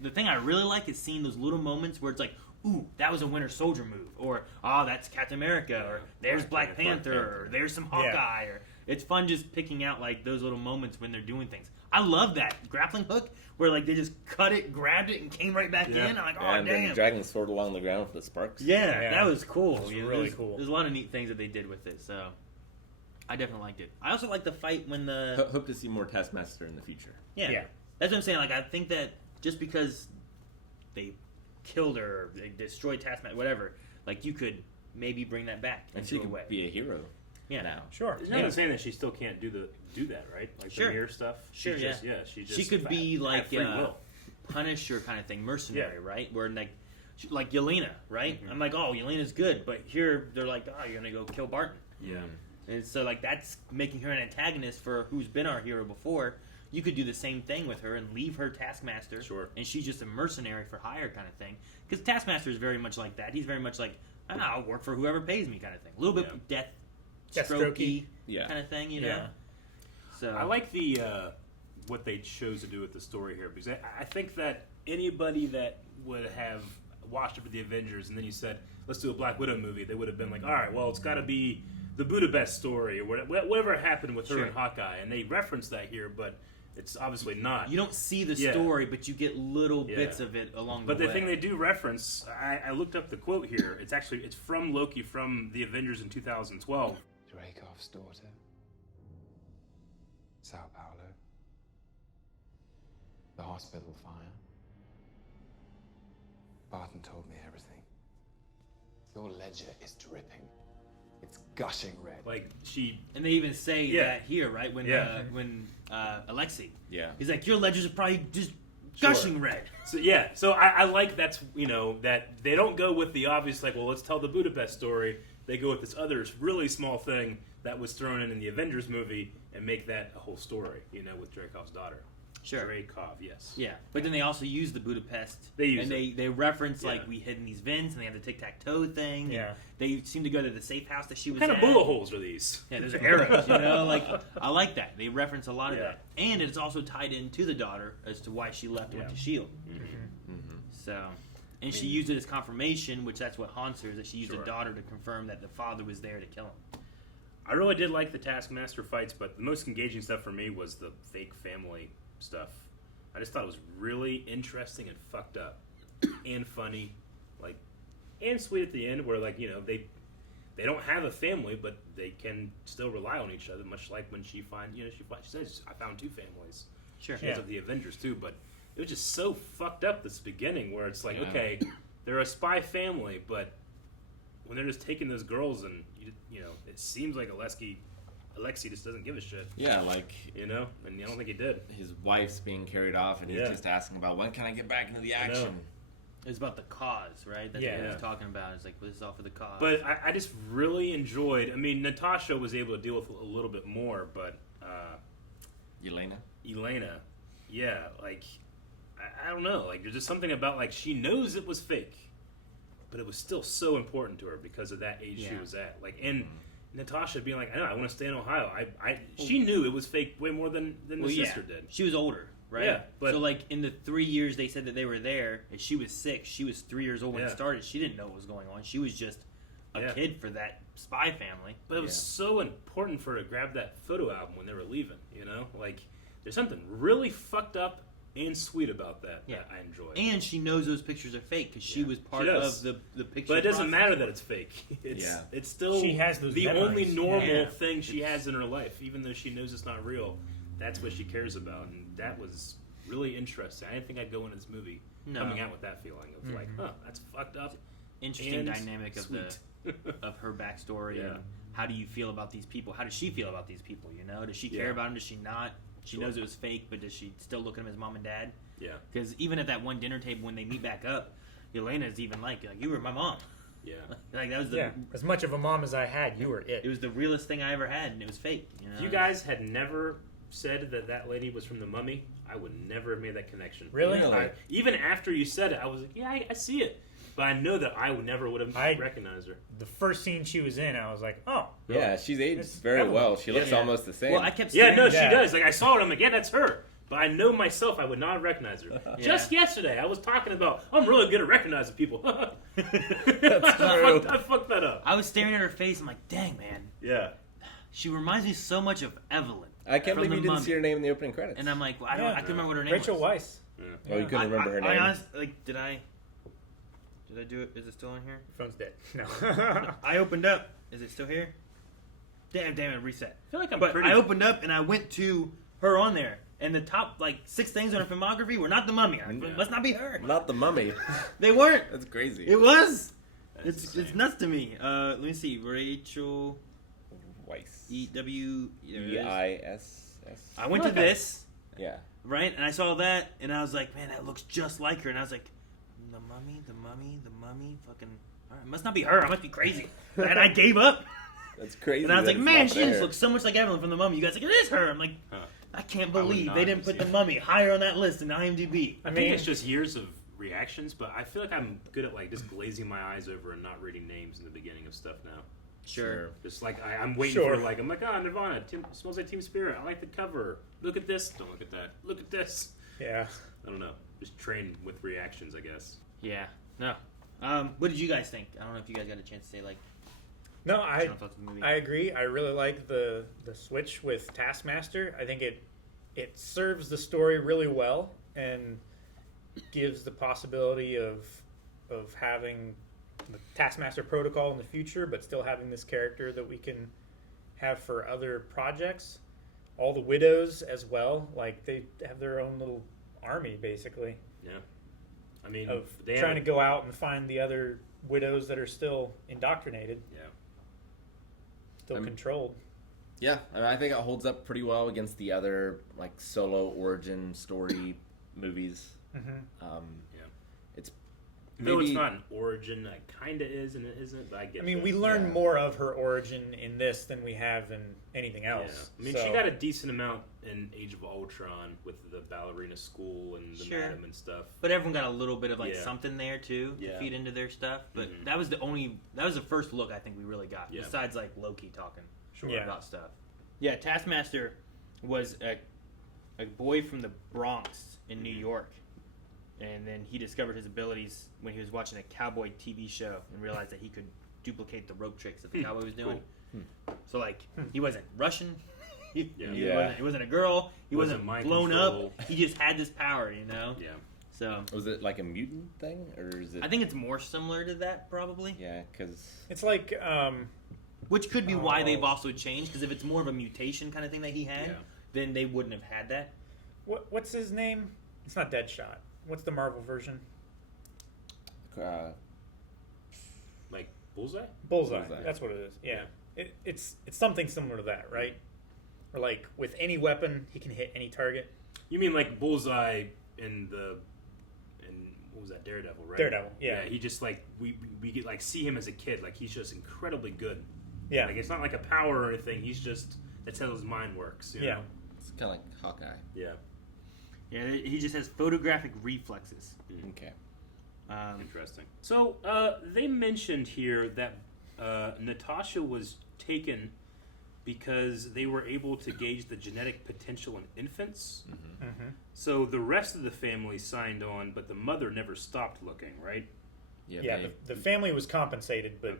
the thing I really like is seeing those little moments where it's like, ooh, that was a Winter Soldier move. Or, oh, that's Captain America. Or, there's Black Panther. Or, there's some Hawkeye. Or, it's fun just picking out, like, those little moments when they're doing things. I love that grappling hook where like they just cut it, grabbed it, and came right back in. I'm like, oh and damn! Then dragging the sword along the ground with the sparks. Yeah, that was cool. It was really cool. There's a lot of neat things that they did with it, so I definitely liked it. I also like the fight when the hope to see more Taskmaster in the future. Yeah, that's what I'm saying. Like I think that just because they killed her, or they destroyed Taskmaster, whatever, like you could maybe bring that back and in she a could way. Be a hero. now. Sure. There's nothing saying that she still can't do that, right? Like the mirror stuff. Sure. She could be like Punisher kind of thing, mercenary, right? Where like Yelena, right? I'm like, oh, Yelena's good, but here they're like, oh, you're gonna go kill Barton. Yeah. And so like that's making her an antagonist for who's been our hero before. You could do the same thing with her and leave her Taskmaster. Sure. And she's just a mercenary for hire kind of thing. Because Taskmaster is very much like that. He's very much like, I'll work for whoever pays me kind of thing. A little bit Deathstroke-y kind of thing, you know? So I like the what they chose to do with the story here, because I think that anybody that would have watched it for the Avengers and then you said, let's do a Black Widow movie, they would have been like, all right, well, it's got to be the Budapest story or whatever happened with her and Hawkeye, and they reference that here, but it's obviously not. You don't see the story, but you get little bits of it along the way. But the thing they do reference, I looked up the quote here. It's from Loki from the Avengers in 2012. Dreykov's daughter, Sao Paulo, the hospital fire. Barton told me everything. Your ledger is dripping. It's gushing red. Like and they even say that here, right? When Alexei, he's like, your ledgers are probably just gushing red. So I like that they don't go with the obvious like, well, let's tell the Budapest story. They go with this other really small thing that was thrown in the Avengers movie and make that a whole story, with Dreykov's daughter. Sure. Dreykov, yes. Yeah, but then they also use the Budapest. They reference like we hid in these vents, and they have the tic-tac-toe thing. Yeah. They seem to go to the safe house that she was What kind of bullet holes are these? Yeah, there's arrows. Like I like that. They reference a lot of that, and it's also tied into the daughter as to why she left and went to Shield. So, and she used it as confirmation, which that's what haunts her, is that she used the daughter to confirm that the father was there to kill him. I really did like the Taskmaster fights, but the most engaging stuff for me was the fake family stuff. I just thought it was really interesting and fucked up and funny, and sweet at the end, where they don't have a family, but they can still rely on each other, much like when she says, I found two families. Sure. Because of the Avengers too, but it was just so fucked up this beginning where it's like, okay, they're a spy family, but when they're just taking those girls and it seems like Alexei just doesn't give a shit. Yeah, and I don't think he did. His wife's being carried off, and he's just asking about when can I get back into the action. It's about the cause, right? That's what he's talking about. It's like, well, this is all for the cause. But I just really enjoyed. I mean, Natasha was able to deal with a little bit more, but Yelena, yeah, I don't know. There's just something about she knows it was fake, but it was still so important to her because of that age she was at. Natasha being like, I want to stay in Ohio. She knew it was fake way more than the sister did. She was older, right? Yeah, but so in the 3 years they said that they were there, and she was 6. She was 3 years old when it started. She didn't know what was going on. She was just a kid for that spy family. But it was so important for her to grab that photo album when they were leaving. There's something really fucked up and sweet about that I enjoy. And she knows those pictures are fake because she was part of the picture. But it doesn't matter that it's fake. It's still she has those the memories. only normal thing she has in her life, even though she knows it's not real. That's what she cares about, and that was really interesting. I didn't think I'd go into this movie coming out with that feeling of that's fucked up. Interesting dynamic of of her backstory and how do you feel about these people? How does she feel about these people? Does she care about them? Does she not? She knows it was fake, but does she still look at him as mom and dad? Yeah. Because even at that one dinner table when they meet back up, Yelena's even like you were my mom. Yeah. That was the as much of a mom as I had, you were it. It was the realest thing I ever had, and it was fake. If you guys had never said that lady was from The Mummy, I would never have made that connection. Really? Even after you said it, I was like, I see it. But I know that I never would have recognized her. The first scene she was in, I was like, oh. Yeah, she's aged very well. She looks almost the same. Well, I kept she does. I saw her, I'm like, that's her. But I know myself, I would not recognize her. Just yesterday, I was talking about, I'm really good at recognizing people. That's true. I fucked that up. I was staring at her face, I'm like, dang, man. Yeah. She reminds me so much of Evelyn. I can't believe you didn't see her name in the opening credits. And I'm like, I couldn't remember what her name Rachel was. Weisz. Yeah. Oh, you couldn't remember her name? I honestly, did I do it? Is it still in here? Phone's dead. No. I opened up. Is it still here? Damn it, reset. I feel like I opened up and I went to her on there. And the top 6 things on her filmography were not The Mummy. Must not be her. Not The Mummy. They weren't. That's crazy. It was. It's nuts to me. Let me see. Rachel Weiss. E-W-E-I-S-S. I went to Okay. this. Yeah. Right? And I saw that, and I was like, man, that looks just like her. And I was like, the mummy, fucking... All right, it must not be her. I must be crazy. And I gave up. That's crazy. And I was that like, it's man, not she just there. looks so much like Evelyn from the Mummy. You guys are like, it is her. I'm like, I can't I would believe not they didn't put see the it. Mummy higher on that list in IMDb. I think it's just years of reactions, but I feel like I'm good at like just glazing my eyes over and not reading names in the beginning of stuff now. Sure. Just like I'm waiting Sure. for like I'm like Nirvana. Smells like Team Spirit. I like the cover. Look at this. Don't look at that. Look at this. Yeah. I don't know. Just train with reactions, I guess. Yeah. No. What did you guys think? I don't know if you guys got a chance to say, like... No, general thoughts of the movie. I agree. I really like the switch with Taskmaster. I think it serves the story really well and gives the possibility of having the Taskmaster protocol in the future, but still having this character that we can have for other projects. All the widows as well, like they have their own little army basically. Yeah. I mean, of they trying to have- go out and find the other widows that are still indoctrinated. Yeah. I'm- Controlled. Yeah, I mean, I think it holds up pretty well against the other like solo origin story movies. Mhm. Yeah. It's Though it's maybe- not an origin, it kind of is and it isn't. But I get. I mean, that. we learn more of her origin in this than we have in anything else. Yeah. I mean, So- she got a decent amount in Age of Ultron with the ballerina school and the Sure. madam and stuff. But everyone got a little bit of like Yeah. something there too to Yeah. feed into their stuff. But Mhm. that was the first look I think we really got. Yeah. Besides like Loki talking Yeah. about stuff. Yeah, Taskmaster was a boy from the Bronx in New York, and then he discovered his abilities when he was watching a cowboy TV show and realized that he could duplicate the rope tricks that the cowboy was doing. So like he wasn't Russian. He wasn't a girl. He wasn't mind blown control. up. He just had this power, you know. Yeah. So was it like a mutant thing, or is it? I think it's more similar to that, probably. Yeah, because it's like, which could be why they've also changed. Because if it's more of a mutation kind of thing that he had, then they wouldn't have had that. What's his name? It's not Deadshot. What's the Marvel version? Like Bullseye? Bullseye. That's what it is. Yeah. It's something similar to that, right? Or like with any weapon, he can hit any target. You mean like Bullseye in what was that, Daredevil, right? Daredevil, yeah. He just like we get like see him as a kid, like he's just incredibly good. Yeah. Like it's not like a power or anything. He's just that's how his mind works. You know? It's kind of like Hawkeye. Yeah. Yeah, he just has photographic reflexes. Okay. Interesting. So they mentioned here that Natasha was taken because they were able to gauge the genetic potential in infants. Mhm. So the rest of the family signed on, but the mother never stopped looking, right? Yeah, the family was compensated, but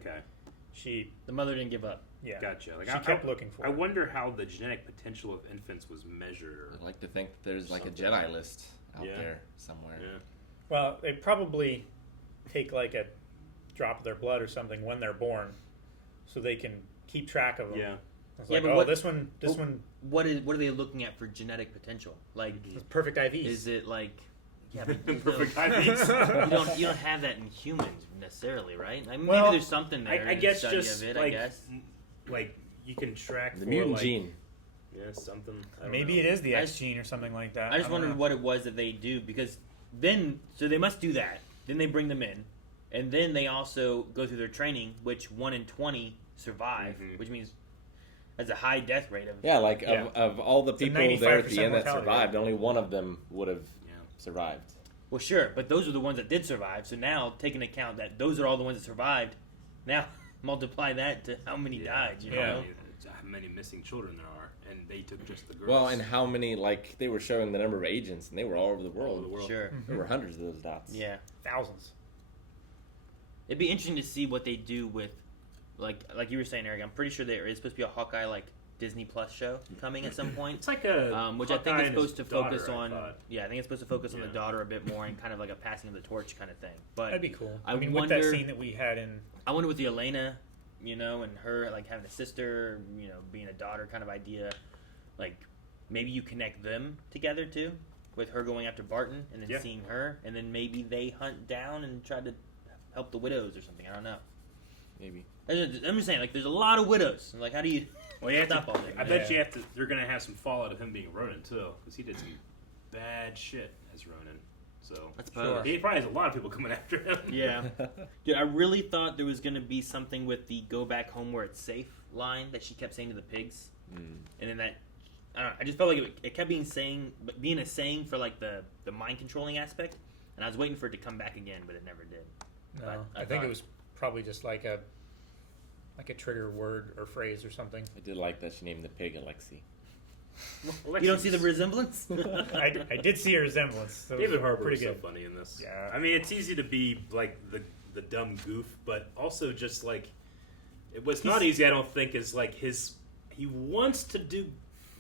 the mother didn't give up. Yeah, Gotcha. Like, she kept looking for I it. wonder how the genetic potential of infants was measured. Or I'd like to think that there's like a something. Jedi list out Yeah. there somewhere. Yeah. Well, they probably take like a drop of their blood or something when they're born, so they can keep track of them. Yeah. It's like, oh, this one. What are they looking at for genetic potential? Like perfect IVs. Is it like but Perfect no, IVs. you don't have that in humans necessarily, right? I mean, Well, maybe there's something there. I in guess the study just of it, like, I guess. like you can track The for, mutant like, gene. Yeah, something. I don't Maybe know. it is the X gene or something like that. I just don't wondered know. what it was that they do because then they must do that. Then they bring them in, and then they also go through their training, which 1 in 20 survive, which means that's a high death rate of Yeah, like of all the It's a people there at 95% the end that mortality survived, only one of them would have survived. Well, sure, but those are the ones that did survive. So now, taking into account that those are all the ones that survived, now multiply that to how many died. You know, How many missing children there are, and they took just the girls. Well, and how many, like, they were showing the number of agents, and they were all over the world. All over the world. Sure. There were hundreds of those dots. Yeah, thousands. It'd be interesting to see what they do with, like you were saying, Eric. I'm pretty sure there is supposed to be a Hawkeye like Disney Plus show coming at some point. It's like a which I think Hawkeye is and supposed to his daughter, focus I on. thought. Yeah, I think it's supposed to focus on the daughter a bit more and kind of like a passing of the torch kind of thing. But That'd be cool. I mean, wonder, with that scene that we had in. I wonder with the Elena, you know, and her like having a sister, you know, being a daughter kind of idea, like maybe you connect them together too, with her going after Barton and then seeing her, and then maybe they hunt down and try to help the widows or something. I don't know. Maybe. I'm just saying, like, there's a lot of widows. Like, how do you Well, you have Stop all to, that. I bet you have to. They're gonna have some fallout of him being Ronan too, because he did some bad shit as Ronan. So I suppose. he probably has a lot of people coming after him. Yeah. Dude, I really thought there was going to be something with the "go back home where it's safe" line that she kept saying to the pigs, and then that I don't know. I just felt like it kept being a saying for like the mind controlling aspect, and I was waiting for it to come back again, but it never did. No, I think it was probably just like a trigger word or phrase or something. I did like that she named the pig Alexi. You don't see the resemblance? I did see a resemblance. David Harbour pretty is so good. funny in this. Yeah. I mean, it's easy to be like the dumb goof, but also just like what's not easy, I don't think, is like he wants to do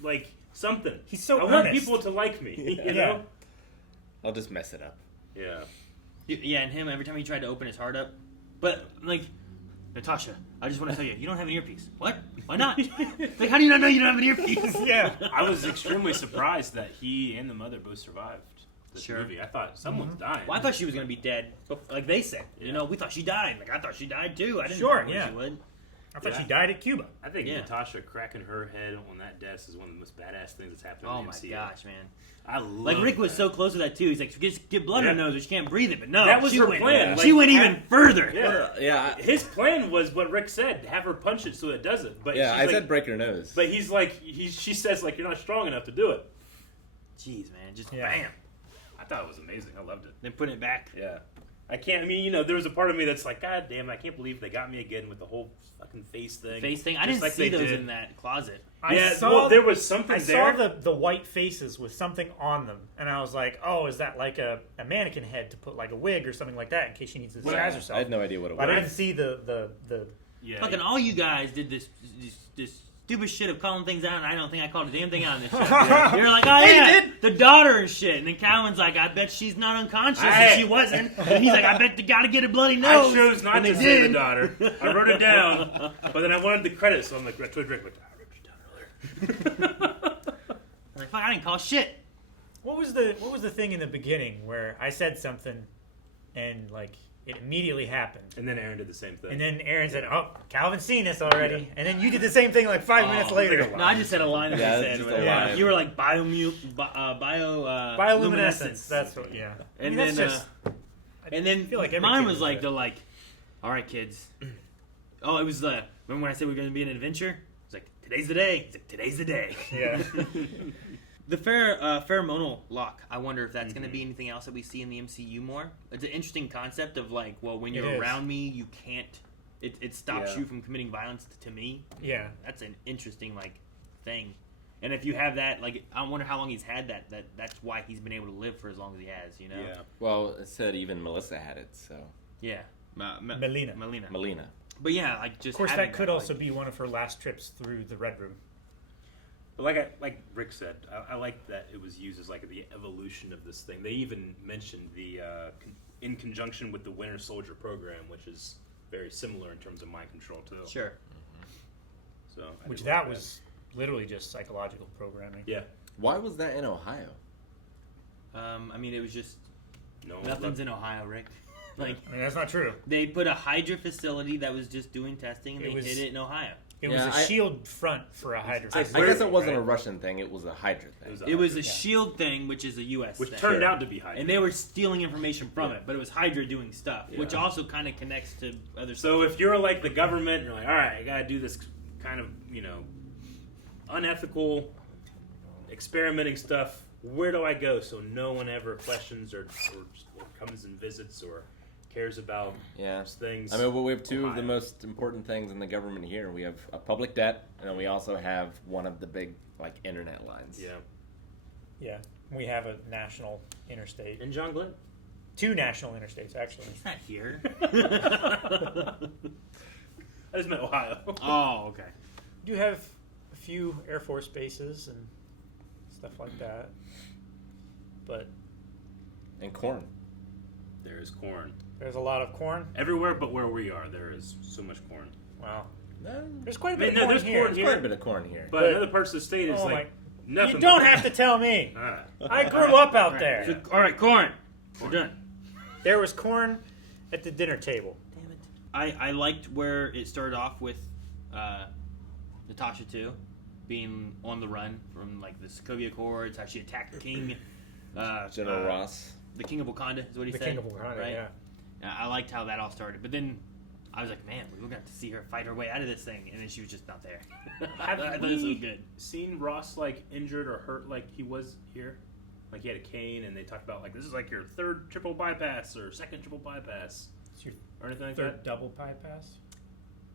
like something. He's so I want earnest. people to like me. You Yeah. know? I'll just mess it up. Yeah. Yeah, and him every time he tried to open his heart up, but like. Natasha, I just want to tell you, you don't have an earpiece. What? Why not? Like, how do you not know you don't have an earpiece? Yeah. I was extremely surprised that he and the mother both survived this movie. I thought someone's dying. Well, I thought she was going to be dead, like they said. Yeah. You know, we thought she died. Like, I thought she died too. I didn't Sure, know yeah. she would. I thought she died at Cuba. I think Yeah. Natasha cracking her head on that desk is one of the most badass things that's happened Oh in the my MCU. gosh, man. I love Like, Rick was that. so close to that too. He's like, just get blood in her nose or she can't breathe it. But no, That was she her went, plan. She Like, went even further. Yeah. His plan was what Rick said: have her punch it so it doesn't. But Yeah, she's I like, said break her nose. But he's like, she says like, you're not strong enough to do it. Jeez, man, just Yeah. bam. I thought it was amazing. I loved it. Then putting it back. Yeah. I can't. I mean, you know, there was a part of me that's like, God damn, I can't believe they got me again with the whole fucking face thing. Face thing. I Just didn't like see they those did. in that closet. Well, there was something I there. saw the white faces with something on them, and I was like, "Oh, is that like a mannequin head to put like a wig or something like that in case she needs to disguise herself?" I had no idea what it But I was. didn't see the Yeah. Fucking all you guys did this stupid shit of calling things out, and I don't think I called a damn thing out in this show. You're like, oh Hey, you yeah, did. the daughter and shit. And then Calvin's like, I bet she's not unconscious, and she wasn't. And he's like, I bet they gotta get a bloody nose. I chose not And to they say the did. daughter. I wrote it down, but then I wanted the credits, so I'm like, I told Rick, I wrote it down earlier. I'm like, fuck, I didn't call shit. What was the thing in the beginning where I said something, and like it immediately happened, And then Aaron did the same thing. and then Aaron said, "Oh, Calvin's seen this already," and then you did the same thing like 5 minutes later. No, I just said a line that Yeah, you it's said. just but a yeah, line. you were like Bioluminescence. That's what. Yeah. And that's then, just. and then feel like every mine kid was does like, that. they're like, all right, kids. Oh, it was the. Remember when I said we were going to be an adventure? It's like, today's the day. It's like, today's the day. Yeah. The pheromonal lock. I wonder if that's going to be anything else that we see in the MCU more. It's an interesting concept of like, well, when It you're is. around me, you can't. It stops Yeah. you from committing violence to me. Yeah. That's an interesting like thing. And if you have that, like, I wonder how long he's had that. That's why he's been able to live for as long as he has. You know. Yeah. Well, it said even Melissa had it, so. Yeah. Melina. Melina. But yeah, like just. Of course, having that could like- also be one of her last trips through the Red Room. But like Rick said, I like that it was used as like the evolution of this thing. They even mentioned the in conjunction with the Winter Soldier program, which is very similar in terms of mind control too. Sure. So I Which did that like was literally just psychological programming. Yeah. Why was that in Ohio? I mean, it was just No. nothing's in Ohio, Rick. Like, I mean, that's not true. they put a Hydra facility that was just doing testing, and It they was- hid it in Ohio. It Yeah, was a shield front for a Hydra. I facility, guess it wasn't right? a Russian thing, it was a Hydra thing. It was a shield thing, which is a U.S. Which thing. turned out to be Hydra. And they were stealing information from Yeah. it, but it was Hydra doing stuff, which Yeah. also kind of connects to other stuff. So if you're like the government, you're like, all right, I gotta do this kind of unethical experimenting stuff. Where do I go so no one ever questions or comes and visits or cares about things? I mean, well, we have two of the Ohio. most important things in the government here. We have a public debt, and then we also have one of the big, like, internet lines. Yeah. Yeah, we have a national interstate. And John Glenn? 2 national interstates, actually. He's not here. I just meant Ohio. Oh, okay. We do have a few Air Force bases and stuff like that. But And corn. There is corn. there's a lot of corn. Everywhere but where we are, there is so much corn. Wow. There's quite a I bit mean, of corn there's here. corn here. Quite a bit of corn here. But in other parts of the state, it's Oh like my- nothing. You don't but- have to tell me. All right. I grew up out there. So, all right, corn. We're done. There was corn at the dinner table. I liked where it started off with Natasha too, being on the run from like the Sokovia Accords, how she attacked the king, General Ross, the king of Wakanda is what he said. The king of Wakanda, right? yeah. I liked how that all started, but then I was like, man, we were going to have to see her fight her way out of this thing, and then she was just not there. I thought it was so good. Seen Ross like injured or hurt like he was here? Like he had a cane, and they talked about like this is like your third triple bypass or second triple bypass, It's your or anything like third that. double bypass.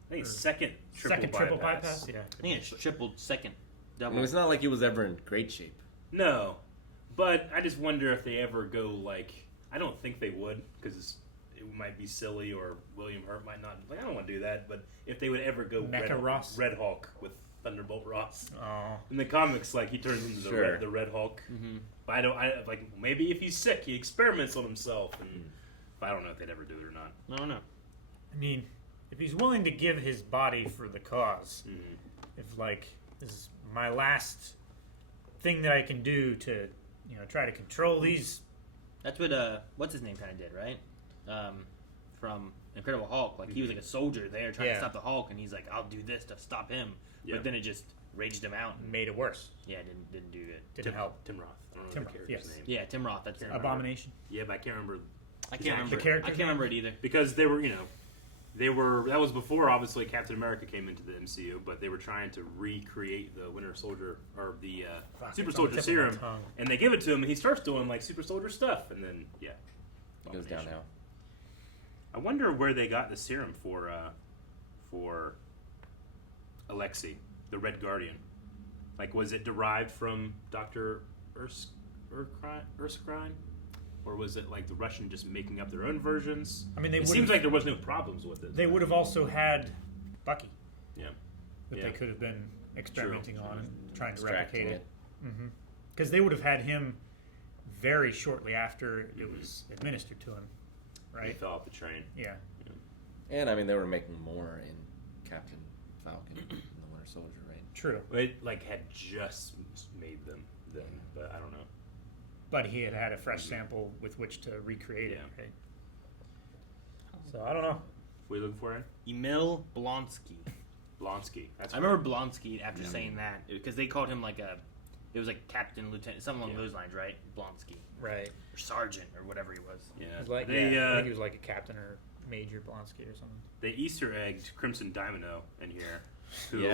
I think it's second triple bypass. Yeah, I think it's triple second double. I mean, it's not like he was ever in great shape. No, but I just wonder if they ever go like. I don't think they would because it might be silly, or William Hurt might not. Like I don't want to do that, but if they would ever go Red Hulk with Thunderbolt Ross. Oh. In the comics, like he turns into the Red Hulk. Mm-hmm. But I like maybe if he's sick, he experiments on himself, and but I don't know if they'd ever do it or not. I don't know. I mean, if he's willing to give his body for the cause, if like this is my last thing that I can do to, try to control these. That's what what's his name kind of did, right? From Incredible Hulk, like he was like a soldier there trying to stop the Hulk, and he's like, I'll do this to stop him. Yeah. But then it just raged him out and made it worse. Yeah, didn't do good. Didn't help. Tim Roth. I don't know the character's name. Yeah, Tim Roth. That's it. Abomination. Yeah, but I can't remember. I can't remember. The character. I can't remember it either. Because they were, that was before obviously Captain America came into the MCU, but they were trying to recreate the Winter Soldier or the Super Soldier serum, and they give it to him, and he starts doing like Super Soldier stuff, and then it goes downhill. I wonder where they got the serum for Alexei, the Red Guardian. Like, was it derived from Dr. Erskine? Or was it like the Russian just making up their own versions? I mean, it seems like there was no problems with it. They would have also had Bucky. Yeah. That they could have been experimenting on and trying to Extracting replicate it. Because they would have had him very shortly after it was administered to him, right? He fell off the train. Yeah. And I mean, they were making more in Captain Falcon than the Winter Soldier, right? True. It like had just made them then, but I don't know. But he had a fresh sample with which to recreate it, right? So I don't know. What are you looking for, Ed? Emil Blonsky. Blonsky. That's I remember Blonsky after saying that because they called him like it was like Captain, Lieutenant, something along those lines, right? Blonsky. Right. Or Sergeant or whatever he was. Yeah. It was like, I think he was like a captain or Major Blonsky or something. They Easter egged Crimson Dynamo in here, who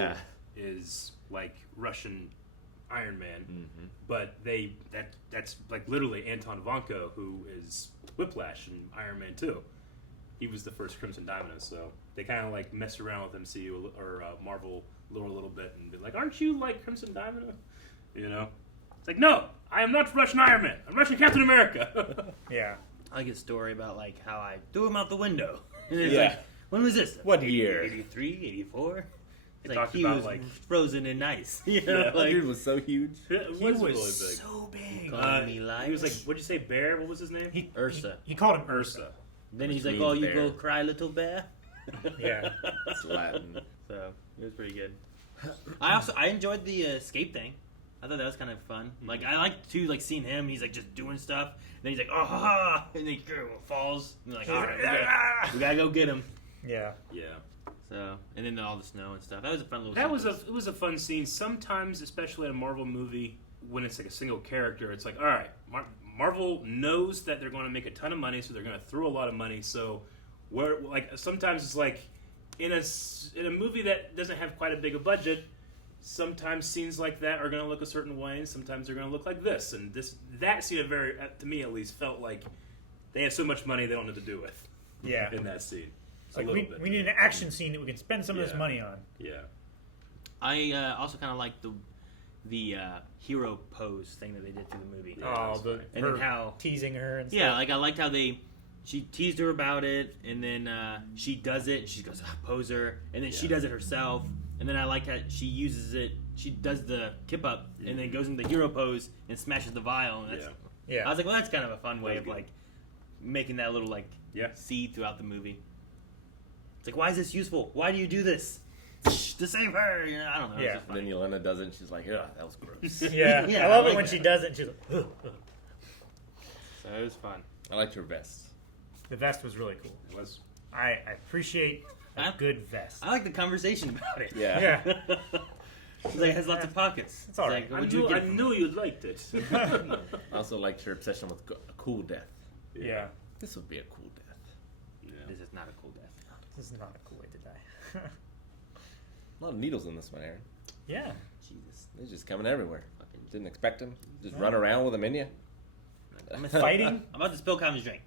is like Russian Iron Man, but that's like literally Anton Vanko, who is Whiplash in Iron Man 2. He was the first Crimson Dynamo, so they kind of like mess around with MCU or Marvel a little bit and be like, "Aren't you like Crimson Dynamo?" It's like, no, I am not Russian Iron Man. I'm Russian Captain America. Yeah. I get a story about like how I threw him out the window. Like, when was this? What year? 83, 84? They like talked he about was like frozen in ice. That dude was so huge. He was really big. So big. He was like, what'd you say, Bear? What was his name? Ursa. He called him Ursa. Then he's Which like, "Oh, means you bear. go cry, little bear." Yeah. It's Latin. So it was pretty good. I enjoyed the escape thing. I thought that was kind of fun. Like I liked too, like seeing him. He's like just doing stuff. And then he's like, "Oh, ha, ha," and then he falls. And like, all right, we gotta go get him. Yeah. Yeah. So and then all the snow and stuff. That was a fun little. It was a fun scene. Sometimes, especially in a Marvel movie, when it's like a single character, it's like, all right, Marvel knows that they're going to make a ton of money, so they're going to throw a lot of money. So, where like sometimes it's like in a movie that doesn't have quite a big a budget, sometimes scenes like that are going to look a certain way, and sometimes they're going to look like this. And that scene, to me at least, felt like they have so much money they don't know what to do with. Yeah. In that scene, It's like we need an action scene that we can spend some of this money on. Yeah. I also kind of like the hero pose thing that they did through the movie. And then how teasing her and stuff. Yeah, like I liked how she teased her about it, and then she does it. She goes, poser, and then she does it herself. And then I like how she uses it. She does the kip up, and then goes into the hero pose and smashes the vial. And that's, I was like, well, that's kind of a fun way of like making that little like seed throughout the movie. It's like, why is this useful? Why do you do this? To save her, I don't know. Yeah. And then Yelena does it, and she's like, "Yeah, that was gross." Yeah, I love it when she does it. And she's like, ugh. So it was fun. I liked her vest. The vest was really cool. It was. I appreciate a good vest. I like the conversation about it. Yeah. It's like it has lots of pockets. It's all right. Like, I knew you'd liked it. I also liked your obsession with a cool death. Yeah. This would be a cool death. Yeah. This is not a cool death. This is not a cool way to die. A lot of needles in this one, Aaron. Yeah. Jesus. They're just coming everywhere. Didn't expect them. Just run around with them in you. I'm Fighting? I'm about to spill Connor's drink.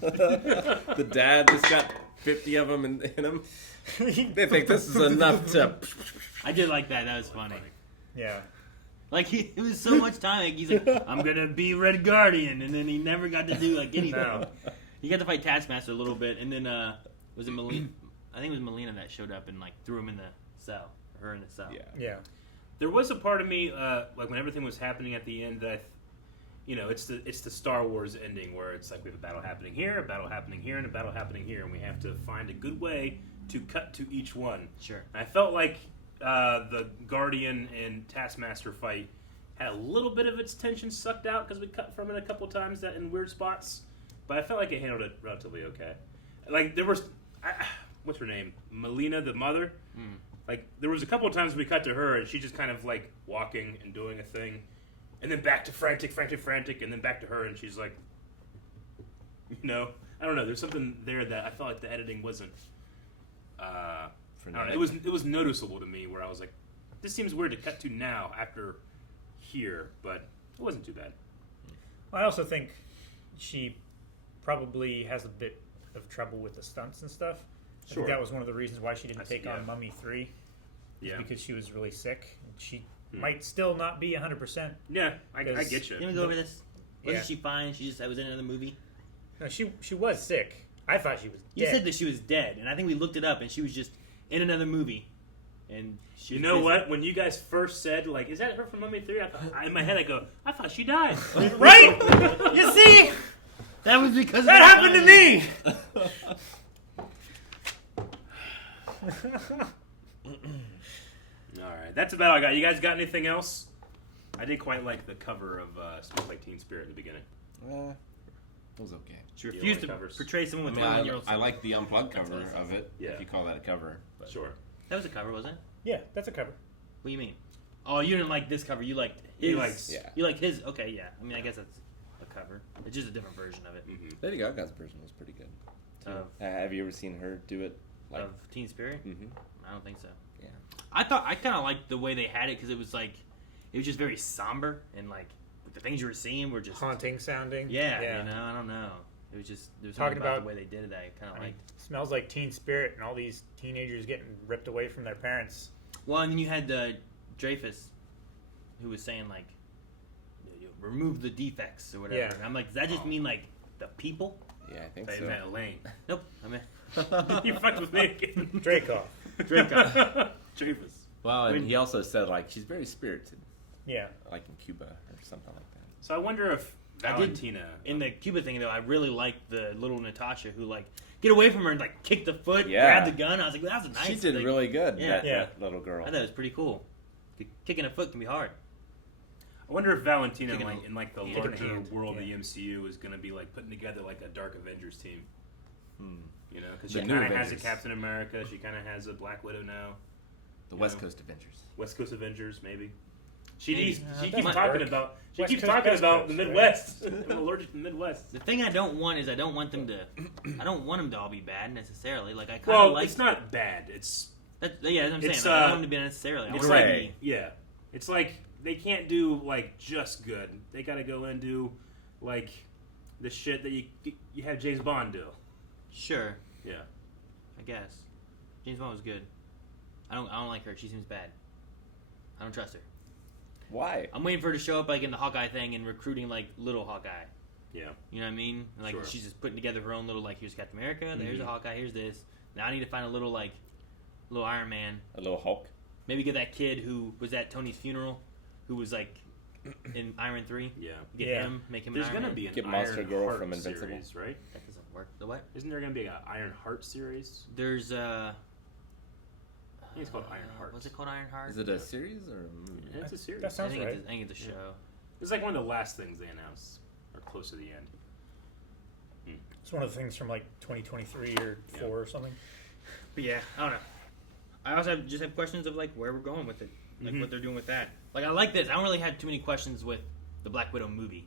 The dad just got 50 of them in him. They think this is enough to... I did like that. That was funny. Yeah. Like, it was so much time. Like, he's like, I'm going to be Red Guardian. And then he never got to do, like, anything. No. He got to fight Taskmaster a little bit. And then, was it Melina? I think it was Melina that showed up and, like, threw him in the cell. Her in the cell. Yeah. There was a part of me, like when everything was happening at the end, that it's the Star Wars ending where it's like we have a battle happening here, a battle happening here, and a battle happening here, and we have to find a good way to cut to each one. Sure. And I felt like the Guardian and Taskmaster fight had a little bit of its tension sucked out because we cut from it a couple times that in weird spots, but I felt like it handled it relatively okay. Like there was, what's her name, Melina, the mother. Like, there was a couple of times we cut to her, and she just kind of, like, walking and doing a thing. And then back to frantic, and then back to her, and she's like, I don't know. There's something there that I felt like the editing wasn't, I don't know. It was noticeable to me where I was like, this seems weird to cut to now after here, but it wasn't too bad. I also think she probably has a bit of trouble with the stunts and stuff. I think that was one of the reasons why she didn't take on Mummy 3. Yeah. Because she was really sick. She might still not be 100%. Yeah, I get you. Can we go over this? Wasn't she fine? She just was in another movie? No, she was sick. I thought she was dead. You said that she was dead, and I think we looked it up, and she was just in another movie. And she you know what? When you guys first said, like, is that her from Mummy 3? In my head, I go, I thought she died. Right? You see? That was because that happened to me. Alright, that's about all I got. You guys got anything else? I did quite like the cover of Smells Like Teen Spirit in the beginning. It was okay. She refused to portray someone with 21-year-old. I like the unplugged cover of it, if you call that a cover. But. Sure. That was a cover, wasn't it? Yeah, that's a cover. What do you mean? Oh, you didn't like this cover. You liked his. You like his. Okay, yeah. I mean, I guess that's a cover. It's just a different version of it. Mm-hmm. Lady Gaga's version was pretty good. Have you ever seen her do it? Like, of Teen Spirit? Mm-hmm. I don't think so. Yeah. I kind of liked the way they had it because it was like, it was just very somber and like the things you were seeing were just haunting sounding. Yeah. I don't know. It was just there was talking something about the way they did it that I kind of liked. Smells like Teen Spirit and all these teenagers getting ripped away from their parents. Well, and then you had Dreyfus, who was saying like, remove the defects or whatever. Yeah. And I'm like, does that just mean like the people? Yeah, I think so. Meant Elaine. Nope. I mean, you fucked with me again. Dreyfus. Well, and he also said like she's very spirited. Yeah. Like in Cuba or something like that. So I wonder if Valentina in the Cuba thing though, I really liked the little Natasha who like get away from her and like kick the foot, grab the gun. I was like, well, that was a nice. She did really good. Yeah. That little girl. I thought it was pretty cool. Kicking a foot can be hard. I wonder if Valentina, in like the larger hand. world of the MCU, is going to be like putting together like a Dark Avengers team. You know, because The she new kind of has a Avengers. Captain America. She kind of has a Black Widow now. The West Coast Avengers. West Coast Avengers, maybe. She Maybe. keeps talking about West keeps Coast, talking West about Coast, the Midwest. I'm allergic to the Midwest. The thing I don't want is I don't want them to all be bad necessarily. Like I kind of Well, like. it's not bad. It's That's what I'm saying. it's, Like, I don't want them to be necessarily. I it's want them like to be. yeah, it's like they can't do like just good. They got to go and do like the shit that you have James Bond do. Sure. Yeah. I guess. James Bond was good. I don't like her. She seems bad. I don't trust her. Why? I'm waiting for her to show up like in the Hawkeye thing and recruiting like little Hawkeye. Yeah. You know what I mean? Like Sure. she's just putting together her own little like here's Captain America, there's a Hawkeye, here's this. Now I need to find a little like little Iron Man. A little Hulk. Maybe get that kid who was at Tony's funeral, who was like in Iron 3. Yeah. Get him, make him There's an Iron gonna Man. be an Get Iron Monster Girl Heart from Invincible. series, right? That doesn't work. The what? Isn't there gonna be an Iron Heart series? There's I think it's called Iron Heart. What's it called? Iron Heart? Is it a series or a movie? Yeah, it's a series. That sounds right. I think it's a show. It's like one of the last things they announced, or close to the end. It's one of the things from like 2023 or 4 or something. But yeah, I don't know. I also just have questions of like where we're going with it, like what they're doing with that. Like I like this. I don't really have too many questions with the Black Widow movie.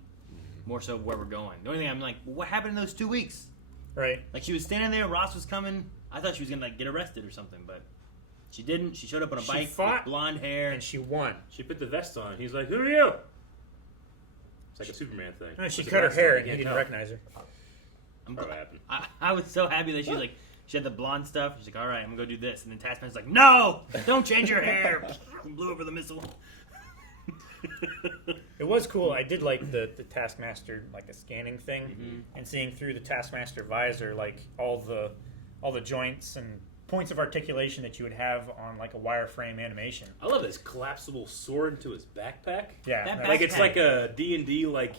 More so where we're going. The only thing I'm like, well, what happened in those 2 weeks? Right. Like she was standing there, Ross was coming. I thought she was gonna like get arrested or something, but she didn't. She showed up on a bike with blonde hair, and she won. She put the vest on. He's like, "Who are you?" It's like a Superman thing. No, she cut her hair and he didn't recognize her. I was so happy that she was like, she had the blonde stuff. She's like, all right, I'm gonna go do this, and then Taskmaster's like, no, don't change your hair. Blew over the missile. It was cool. I did like the Taskmaster, like the scanning thing, and seeing through the Taskmaster visor, like all the joints and points of articulation that you would have on like a wireframe animation. I love this collapsible sword into his backpack. Yeah, that like backpack. it's like a D&D like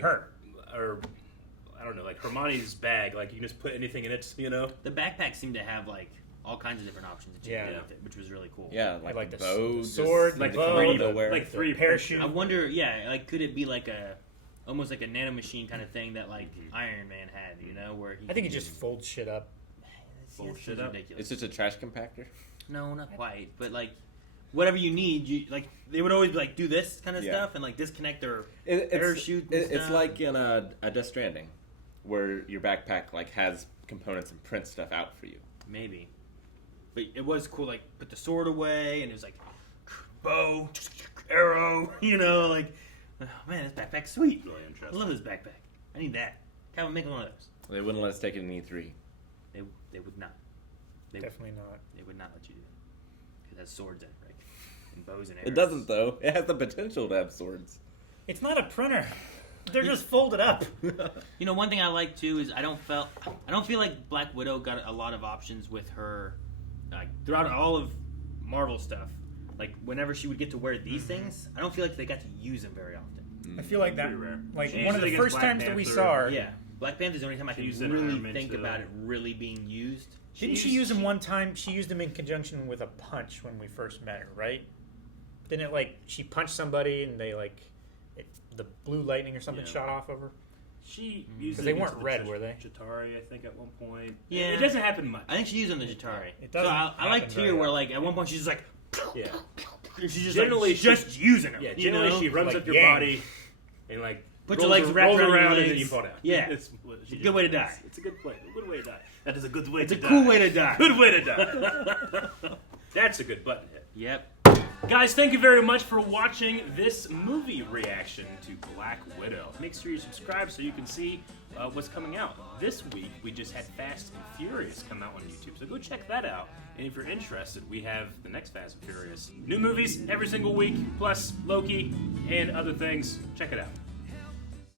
her, or I don't know, like Hermione's bag. Like you can just put anything in it, you know. The backpack seemed to have like all kinds of different options that you could do with it, which was really cool. Yeah, like the bow, sword, like the bow, like three parachute. I wonder, like could it be like almost like a nanomachine kind of thing that like Iron Man had, you know, where he I think he just folds shit up. Fold shit up. Ridiculous. It's just a trash compactor. No, not quite, but like whatever you need, you like they would always like do this kind of stuff and like disconnect their parachute. It's like in a Death Stranding, where your backpack like has components and prints stuff out for you. Maybe, but it was cool. Like put the sword away, and it was like bow, arrow. You know, like oh, man, this backpack's sweet. Really I interesting. love this backpack. I need that. Have them make one of those. They wouldn't let us take it in E3. They would not. Definitely not. They would not let you do that because it has swords in it, right? And bows and arrows. It doesn't though. It has the potential to have swords. It's not a printer. They're just folded up. You know, one thing I like too is I don't feel like Black Widow got a lot of options with her, like throughout all of Marvel stuff. Like whenever she would get to wear these things, I don't feel like they got to use them very often. I feel like that. rare. Like She one of usually the gets first Black times that we Panther. saw her. Yeah, Black Panther's the only time I can used in really Iron Man think too. about it really being used. Didn't she use them one time? She used them in conjunction with a punch when we first met her, right? Didn't it like she punched somebody and they like the blue lightning or something shot off of her? She used they weren't red, were they? Chitauri, I think, at one point. Yeah, it doesn't happen much. I think she used on the Chitauri. It So doesn't I like happen Tyr very where often. like at one point she's just like, Yeah. she's just Generally, like, just using them. Yeah, you generally know? she runs Like up your yang. body and like Put your legs wrapped rolls around your around and then legs. you fall down. Yeah. It's a good way to die. It's a good way. A good way to die. That is a good way. It's to a die. cool way to die. Good way to die. That's a good button hit. Yep. Guys, thank you very much for watching this movie reaction to Black Widow. Make sure you subscribe so you can see what's coming out. This week, we just had Fast and Furious come out on YouTube, so go check that out. And if you're interested, we have the next Fast and Furious. New movies every single week, plus Loki and other things. Check it out.